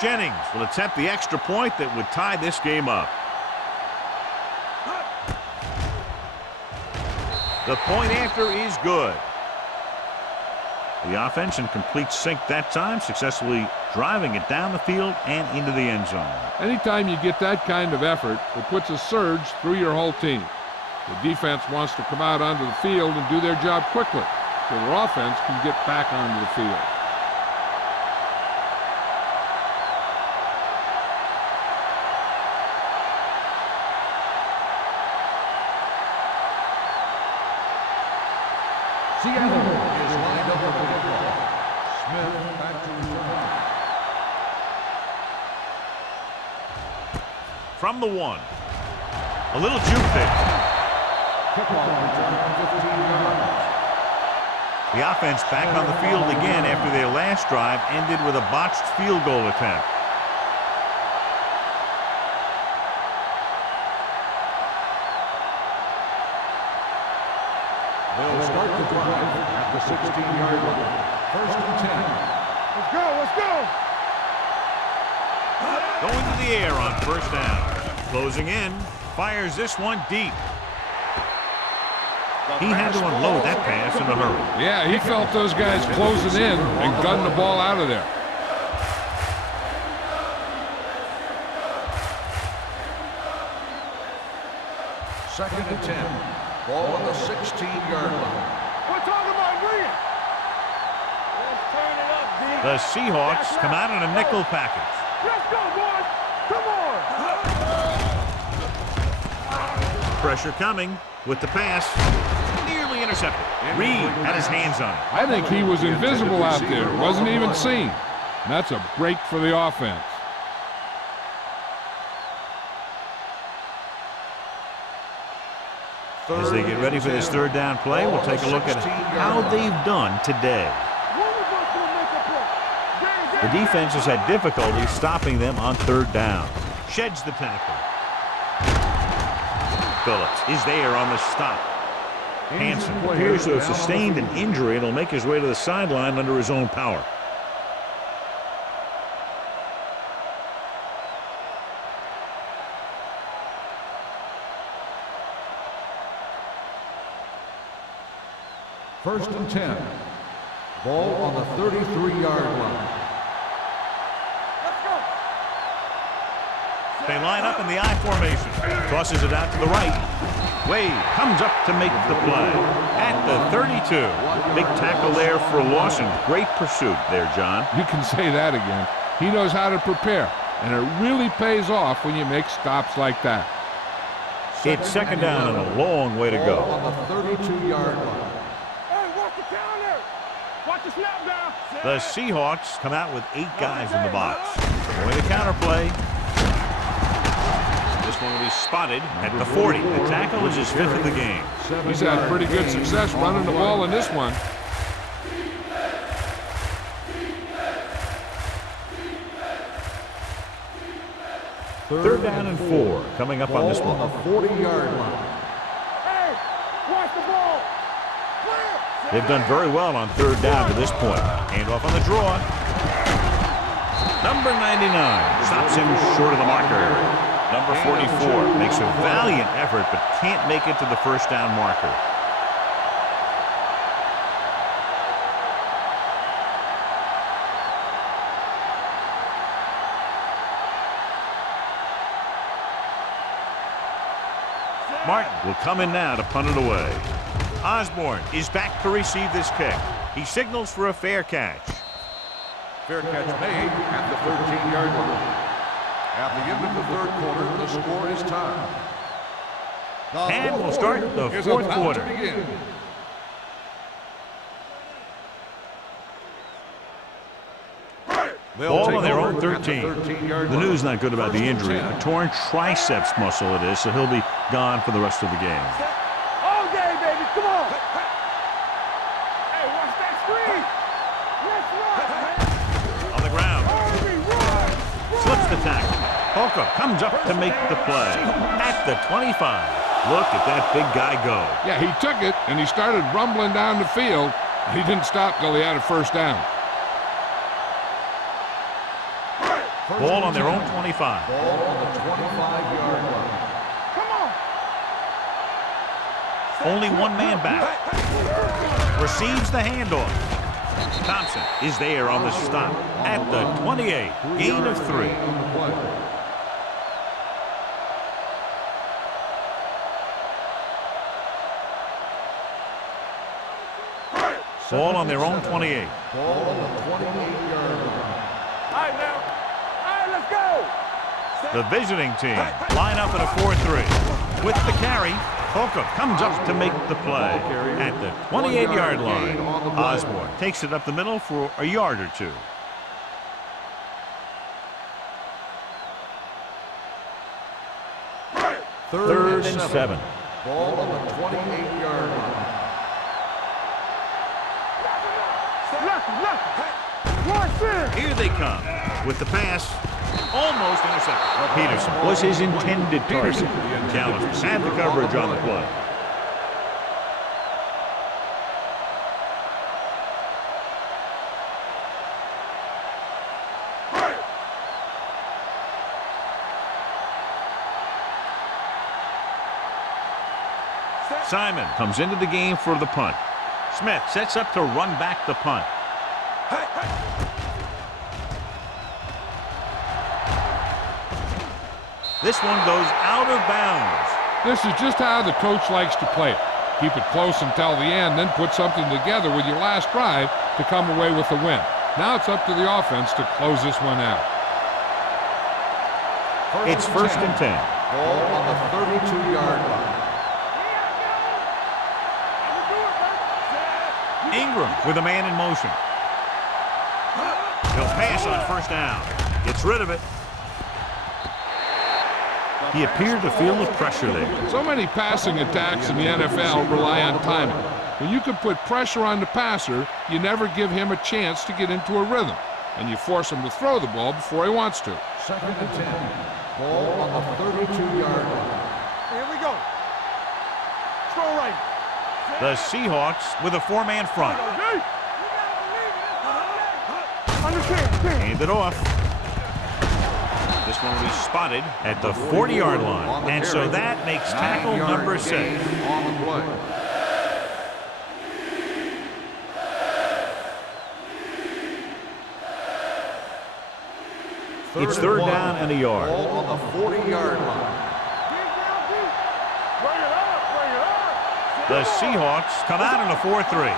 Jennings will attempt the extra point that would tie this game up. The point after is good. The offense in complete sync that time, successfully driving it down the field and into the end zone. Anytime you get that kind of effort, it puts a surge through your whole team. The defense wants to come out onto the field and do their job quickly, so their offense can get back onto the field. Seattle is lined up for the kickoff. Smith back to return. From the 1. A little juke there. Kickoff return 15 yards. The offense back on the field again after their last drive ended with a botched field goal attempt. They'll start the drive at the 16-yard line. 1st and 10. Let's go. Let's go. Going to the air on 1st down. Closing in. Fires this one deep. He had to unload that pass in a hurry. Yeah, he felt those guys closing in and gunned the ball out of there. Second and 10. Ball on the 16-yard line. We're talking about Green. Let's turn it up, D. The Seahawks come out in a nickel package. Let's go, boys. Come on. Pressure coming with the pass. Nearly intercepted. Reed had his hands on it. I think he was invisible out there. Wasn't even seen. And that's a break for the offense. As they get ready for this 3rd down play, we'll take a look at how they've done today. One of us will make a play. The defense has had difficulty stopping them on third down. Sheds the tackle. Phillips is there on the stop. Hansen appears to have sustained an injury and will make his way to the sideline under his own power. First and 10. Ball on the 33-yard line. They line up in the I formation. Tosses it out to the right. Wade comes up to make the play. At the 32. Big tackle there for Lawson. Great pursuit there, John. You can say that again. He knows how to prepare, and it really pays off when you make stops like that. It's second down and a long way to go. On the 32-yard line. Hey, watch the counter. Watch the snap down. The Seahawks come out with 8 guys in the box. Going to counterplay. This one will be spotted at the 40. The tackle is his 5th of the game. He's had pretty good success running the ball in this one. Third down and 4 coming up on this one. On the 40-yard line. Hey, watch the ball. Clear. They've done very well on third down to this point. Handoff on the draw. Number 99 stops him short of the marker. Number 44 makes a valiant effort but can't make it to the first down marker. Martin will come in now to punt it away. Osborne is back to receive this kick. He signals for a fair catch. Fair catch made at the 13-yard line. At the end of the third quarter, the score is tied. And we'll start the fourth quarter. Ball on their own 13. The news not good about the injury. A torn triceps muscle it is, so he'll be gone for the rest of the game. All day, baby. Come on. Hey, watch that screen. Let's run, man. On the ground. Army, run. Slips the tackle. Holcomb comes up to make the play. At the 25. Look at that big guy go. Yeah, he took it, and he started rumbling down the field. He didn't stop till he had a first down. Ball on their own 25. Ball on the 25-yard line. Come on. Only one man back. Receives the handoff. Thompson is there on the stop. At the 28. Gain of 3. Ball on their own 28. Ball on the 28-yard line. All right, now. All right, let's go. The visiting team line up in a 4-3. With the carry, Holcomb comes up to make the play. At the 28-yard line, Osborne takes it up the middle for a yard or 2. Third and 7. Ball on the 28-yard line. Here they come with the pass. Almost intercepted. Peterson was his intended target. Challenge had the coverage on the play. Simon comes into the game for the punt. Smith sets up to run back the punt. This one goes out of bounds. This is just how the coach likes to play it. Keep it close until the end, then put something together with your last drive to come away with the win. Now it's up to the offense to close this one out. It's first and 10. Ball on the 32-yard line. Ingram with a man in motion. He'll pass on first down. Gets rid of it. He appeared to feel the pressure there. So many passing attacks in the NFL rely on timing. When you can put pressure on the passer, you never give him a chance to get into a rhythm. and you force him to throw the ball before he wants to. 2nd and 10. Ball on the 32-yard line. Here we go. Throw right. The Seahawks with a 4-man front. Hand it off. This one will be spotted at the 40-yard line. And so that makes tackle number 6. On the play. It's 3rd down and a yard. Ball on the 40-yard line. The Seahawks come out in a 4-3.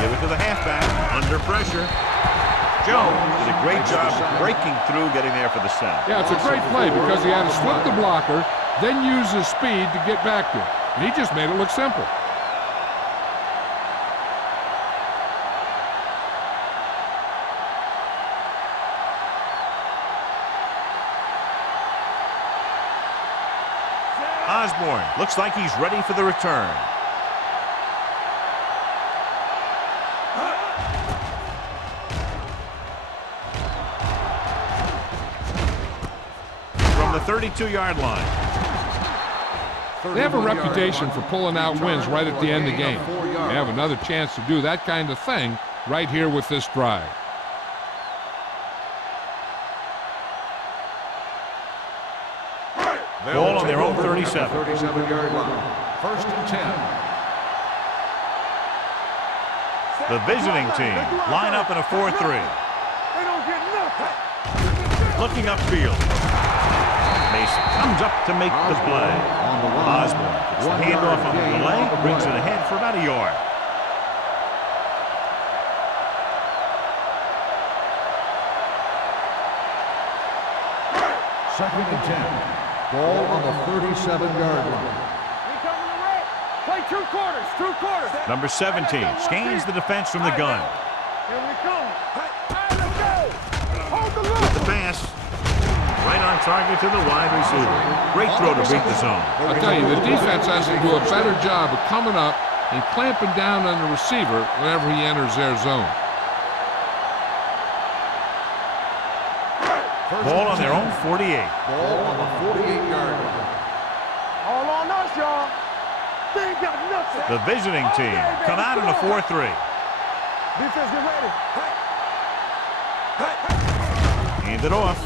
Give it to the halfback, under pressure. Jones did a great job breaking through, getting there for the sack. Yeah, it's a great play because he had to slip the blocker, then use his speed to get back there. And he just made it look simple. Osborne looks like he's ready for the return. From the 32-yard line. They have a reputation for pulling out wins right at the end of the game. They have another chance to do that kind of thing right here with this drive. Ball on their own 37. 37-yard line. 1st and 10. The visiting team line up in a 4-3. Looking upfield. Mason comes up to make the play. Osborne gets the handoff on the delay, brings it ahead for about a yard. Second and 10. Ball on the 37-yard line. Play 2 quarters, 2 quarters. Number 17 scans the defense from the gun. Here we come. Let's go. Hold the look. The pass. Right on target to the wide receiver. Great throw to beat the zone. I'll tell you, the defense has to do a better job of coming up and clamping down on the receiver whenever he enters their zone. Ball on their own 48. Ball on the 48-yard line. All on us, y'all. They ain't got nothing. The visiting team come out in a 4-3. Defense, get ready. Hand it off.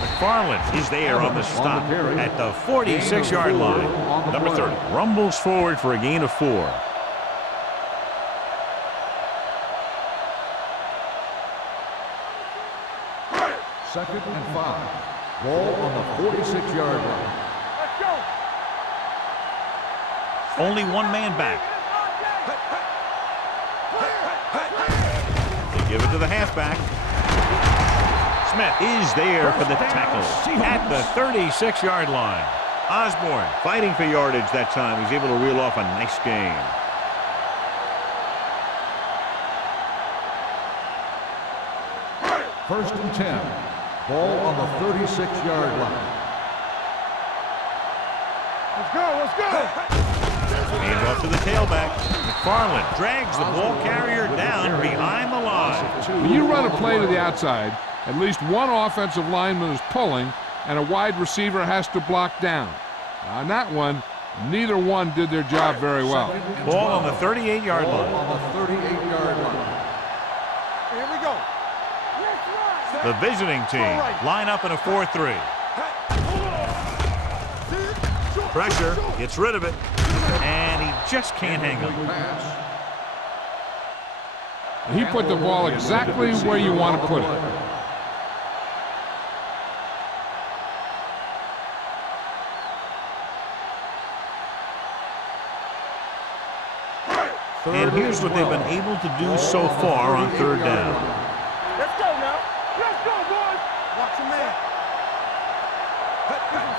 McFarland is there on the stop at the 46-yard line. Number 30 rumbles forward for a gain of 4. Second and 5. Ball on the 46-yard line. Let's go. Only one man back. They give it to the halfback. Smith is there for the tackle at the 36-yard line. Osborne fighting for yardage that time. He's able to reel off a nice gain. First and 10. Ball on the 36-yard line. Let's go, let's go. Hand off to the tailback. McFarland drags the ball carrier down behind the line. When you run a play to the outside, at least one offensive lineman is pulling, and a wide receiver has to block down. On that one, neither one did their job very well. Ball on the 38-yard line. On the 38-yard line. Here we go. The visiting team line up in a 4-3. Pressure, gets rid of it, and he just can't hang on. He put the ball exactly where you want to put it. And here's what they've been able to do so far on 3rd down. Let's go now. Let's go, boys. Watch your man.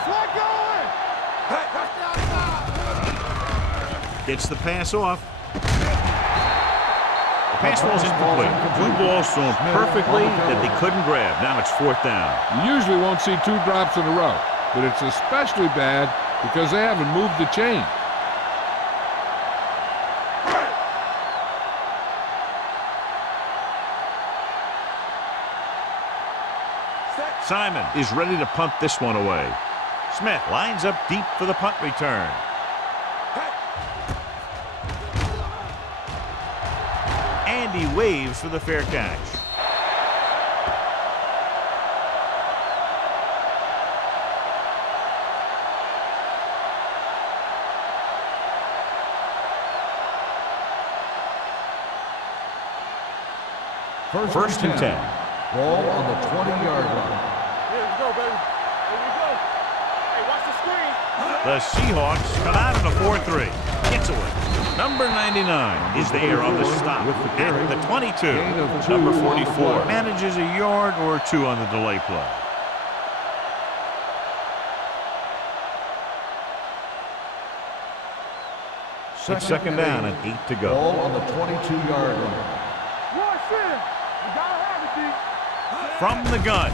Flag going. Gets the pass off. The pass falls incomplete. 2 balls thrown perfectly that they couldn't grab. Now it's 4th down. You usually won't see 2 drops in a row, but it's especially bad because they haven't moved the chain. Simon is ready to punt this one away. Smith lines up deep for the punt return. And he waves for the fair catch. First and 10. Ball on the 20-yard line. Here we go, baby. Here we go. Hey, watch the screen. The Seahawks come out in a 4-3. Gets away. Number 99 is there on the stop at the 22. Number 44 manages a yard or two on the delay play. It's second down and 8 to go. Ball on the 22-yard line. From the gun.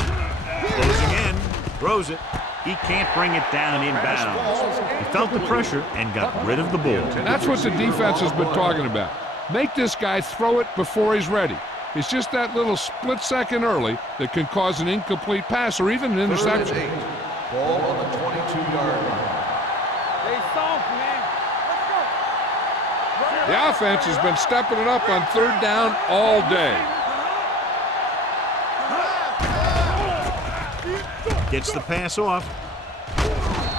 Closing in. Throws it. He can't bring it down inbounds. He felt the pressure and got rid of the ball. And that's what the defense has been talking about. Make this guy throw it before he's ready. It's just that little split second early that can cause an incomplete pass or even an interception. Ball on the 22-yard line. They soft, man. Let's go. The offense has been stepping it up on third down all day. Gets the pass off.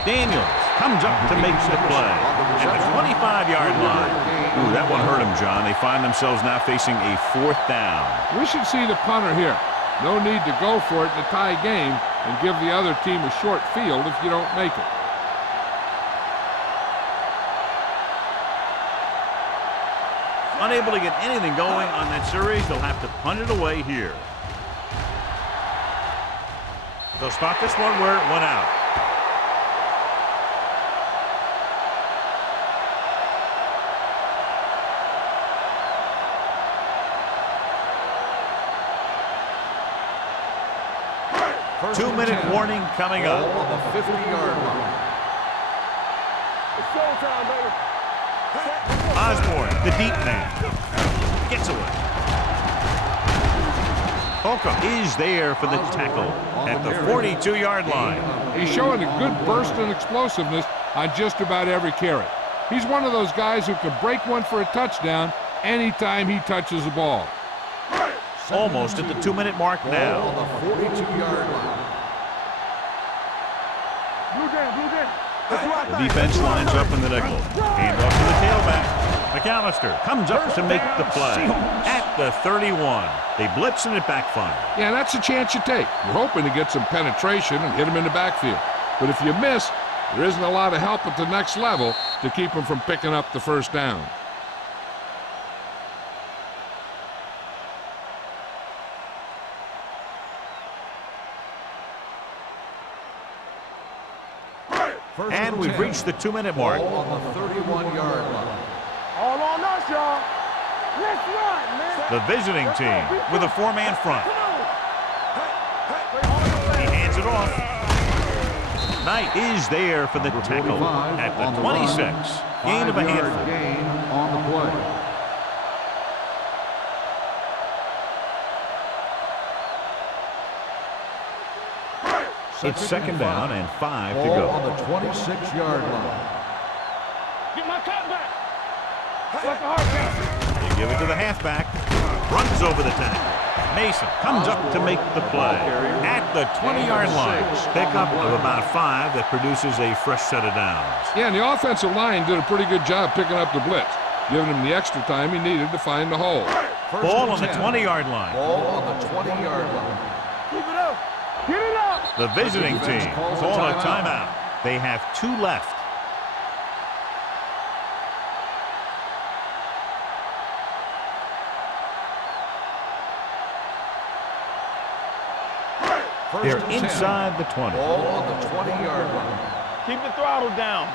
Daniels comes up to make the play at the 25-yard line. Ooh, that one hurt him, John. They find themselves now facing a fourth down. We should see the punter here. No need to go for it in a tie game and give the other team a short field if you don't make it. Unable to get anything going on that series, they'll have to punt it away here. They'll start this one where it went out. Two-minute warning coming up. Ball on the 50-yard line. It's showtime, baby. Osborne, the deep man, gets away. Holcomb is there for the tackle at the 42-yard line. He's showing a good burst and explosiveness on just about every carry. He's one of those guys who can break one for a touchdown anytime he touches the ball. Almost at the 2-minute mark now. Ball on the 42-yard line. Blue game. The defense lines up in the nickel. Hand off to the tailback. McAllister comes up to make the play at the 31. They blitz and it backfires. Yeah, that's a chance you take. You're hoping to get some penetration and hit him in the backfield. But if you miss, there isn't a lot of help at the next level to keep him from picking up the first down. And we've reached the 2-minute mark. Ball on the 31-yard line. All on us, y'all. Let's run, man. The visiting team with a 4-man front. He hands it off. Knight is there for the tackle at the 26. Gain of a handful. Gain on the play. It's second down and 5 to Ball go. on the 26-yard line. Get my cut back. Like a heart count. You give it to the halfback. Runs over the tackle. Mason comes up to make the play at the 20-yard line. Pickup of about 5 that produces a fresh set of downs. Yeah, and the offensive line did a pretty good job picking up the blitz, giving him the extra time he needed to find the hole. Ball on the 20-yard line. Ball on the 20-yard line. Keep it up. Get it up. The visiting team call a timeout. They have 2 left. They're inside the 20. Ball on the 20-yard line. Keep the throttle down.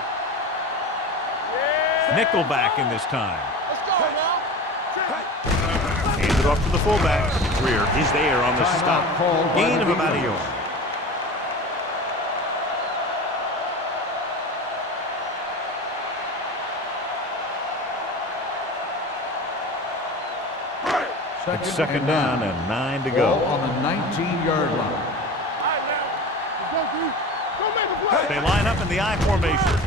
Yeah. Nickelback in this time. Let's go now. Hand it off to the fullback. Greer is there on the stop. Gain of about a yard. It's second down and 9 to Ball go. on the 19-yard line. They line up in the I formation.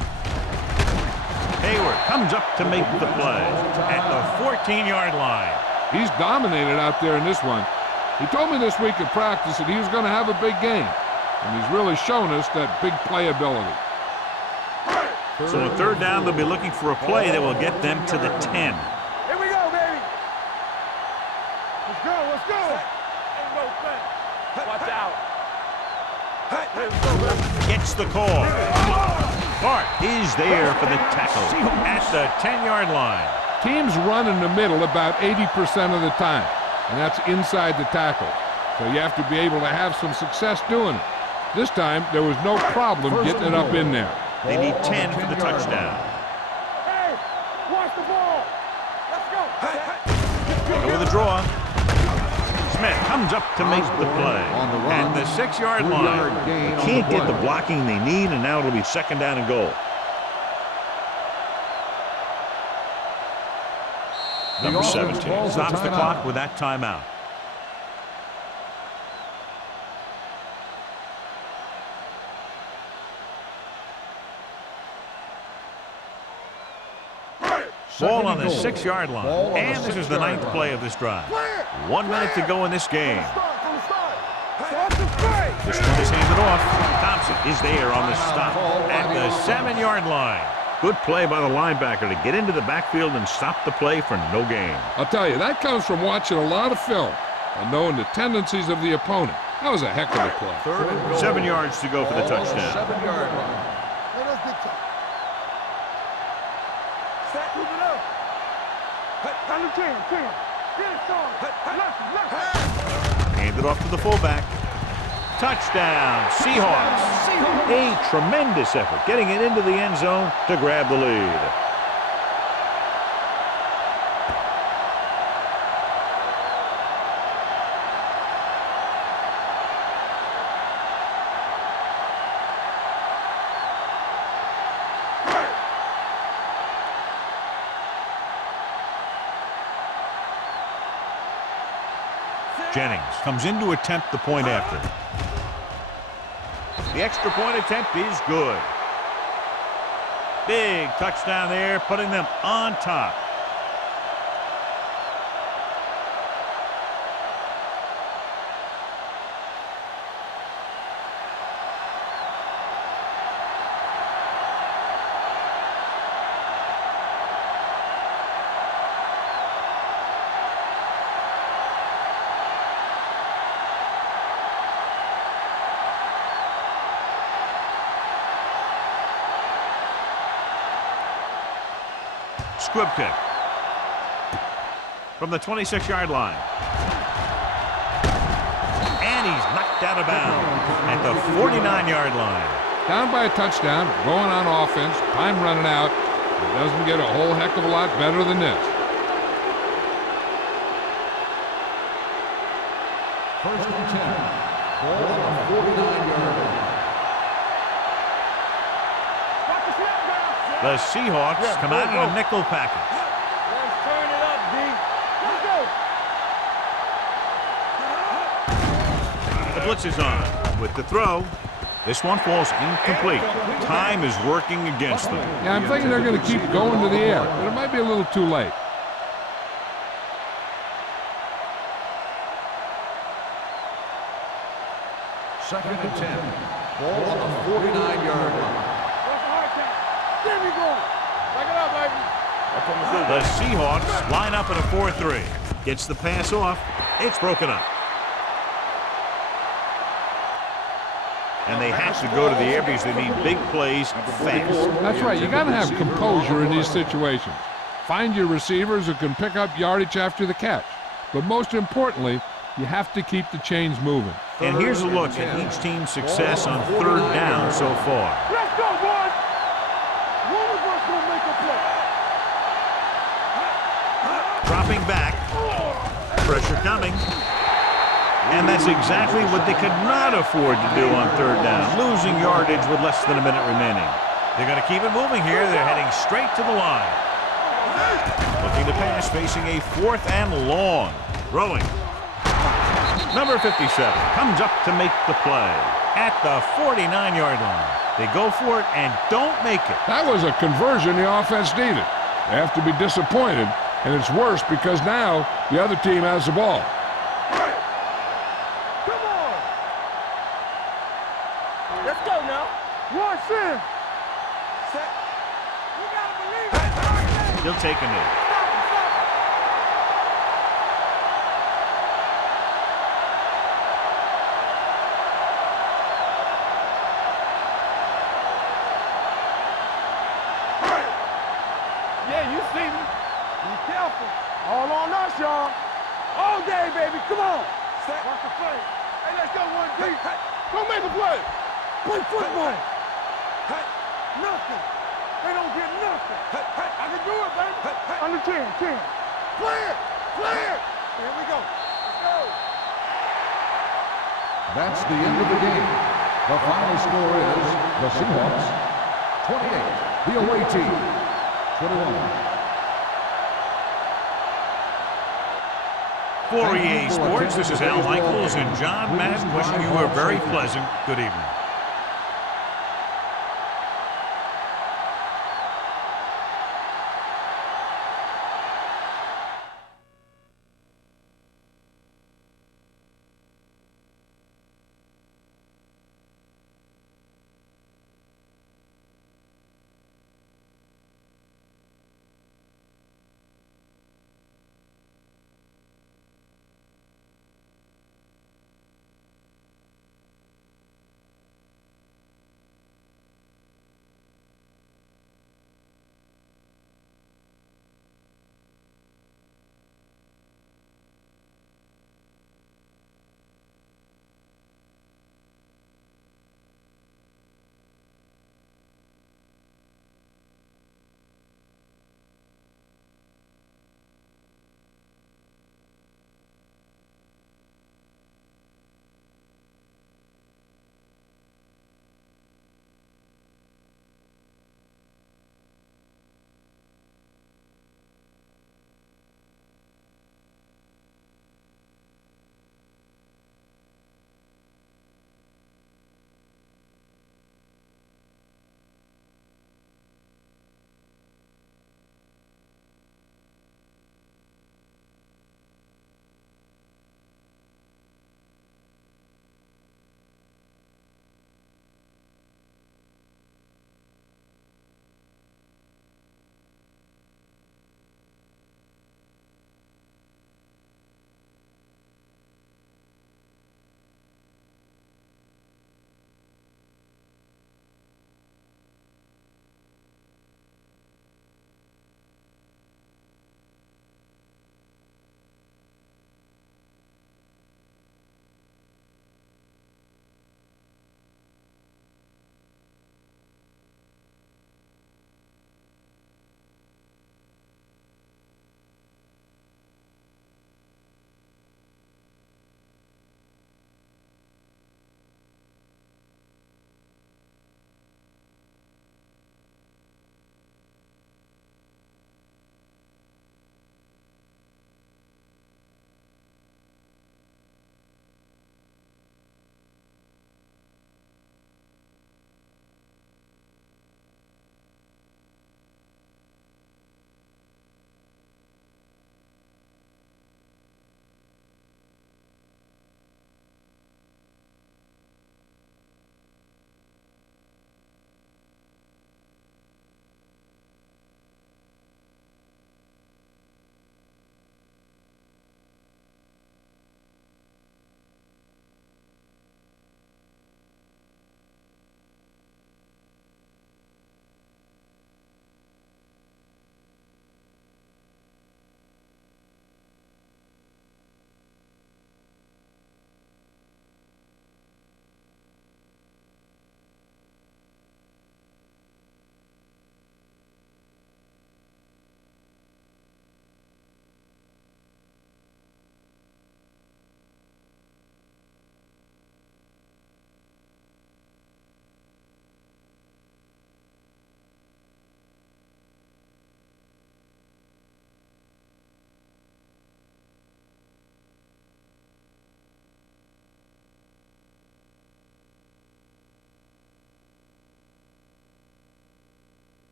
Hayward comes up to make the play at the 14-yard line. He's dominated out there in this one. He told me this week at practice that he was going to have a big game, and he's really shown us that big playability. So on third down, they'll be looking for a play that will get them to the 10. Here we go, baby. Let's go, let's go. Ain't no thing. Watch out. Let's go, baby. Gets the call. Bart is there for the tackle at the 10-yard line. Teams run in the middle about 80% of the time, and that's inside the tackle. So you have to be able to have some success doing it. This time, there was no problem getting it up in there. They need 10 for the touchdown. Hey, watch the ball. Let's go. They go with a draw. Smith comes up to make the play at the 6-yard line. They can't get the blocking they need, and now it'll be second down and goal. Number 17 stops the clock with that timeout. Ball on the 6-yard line. And this is the 9th play of this drive. 1 minute to go in this game. This one is handed off. Thompson is there on the stop at the 7-yard line. Good play by the linebacker to get into the backfield and stop the play for no gain. I'll tell you, that comes from watching a lot of film and knowing the tendencies of the opponent. That was a heck of a play. 7 yards to go for the touchdown. 7-yard line. Handed off to the fullback. Touchdown, Seahawks. A tremendous effort getting it into the end zone to grab the lead. Jennings comes in to attempt the point after. The extra point attempt is good. Big touchdown there, putting them on top. Squib kick from the 26-yard line. And he's knocked out of bounds at the 49-yard line. Down by a touchdown, going on offense, time running out. It doesn't get a whole heck of a lot better than this. First and 10. Ball on the 49-yard line. The Seahawks come out in a nickel package. Let's turn it up, D. Let's go. The blitz is on with the throw. This one falls incomplete. Time is working against them. Yeah, I'm thinking they're going to keep going to the air, but it might be a little too late. Second and 10. Ball on the 49-yard line. There we go. Back it up, baby. The Seahawks line up in a 4-3. Gets the pass off. It's broken up. And they have to go to the air because they need big plays fast. That's right. You got to have composure in these situations. Find your receivers who can pick up yardage after the catch. But most importantly, you have to keep the chains moving. And here's a look at each team's success on third down so far. Let's go, boys. One of us will make a play. Dropping back. Pressure coming. And that's exactly what they could not afford to do on third down, losing yardage with less than a minute remaining. They're going to keep it moving here. They're heading straight to the line. Looking to pass, facing a 4th and long. Throwing. Number 57 comes up to make the play at the 49-yard line. They go for it and don't make it. That was a conversion the offense needed. They have to be disappointed, and it's worse because now the other team has the ball. Come on. Let's go now. One sin. Set. You gotta believe it. He'll take a knee. Yeah, you see me. Be careful. All on us, y'all. All day, baby. Come on. Set. Watch the play. Hey, let's go 1-3. Hey. Go make a play. Play football. Hey. Nothing. They don't get nothing. Hey. Hey. I can do it, baby. Hey. Hey. Under 10. Play it. Here we go. Let's go. That's the end of the game. The final score is the Seahawks 28, the away team 21. For EA Sports, this is Al Michaels and John Madden wishing you a very pleasant good evening.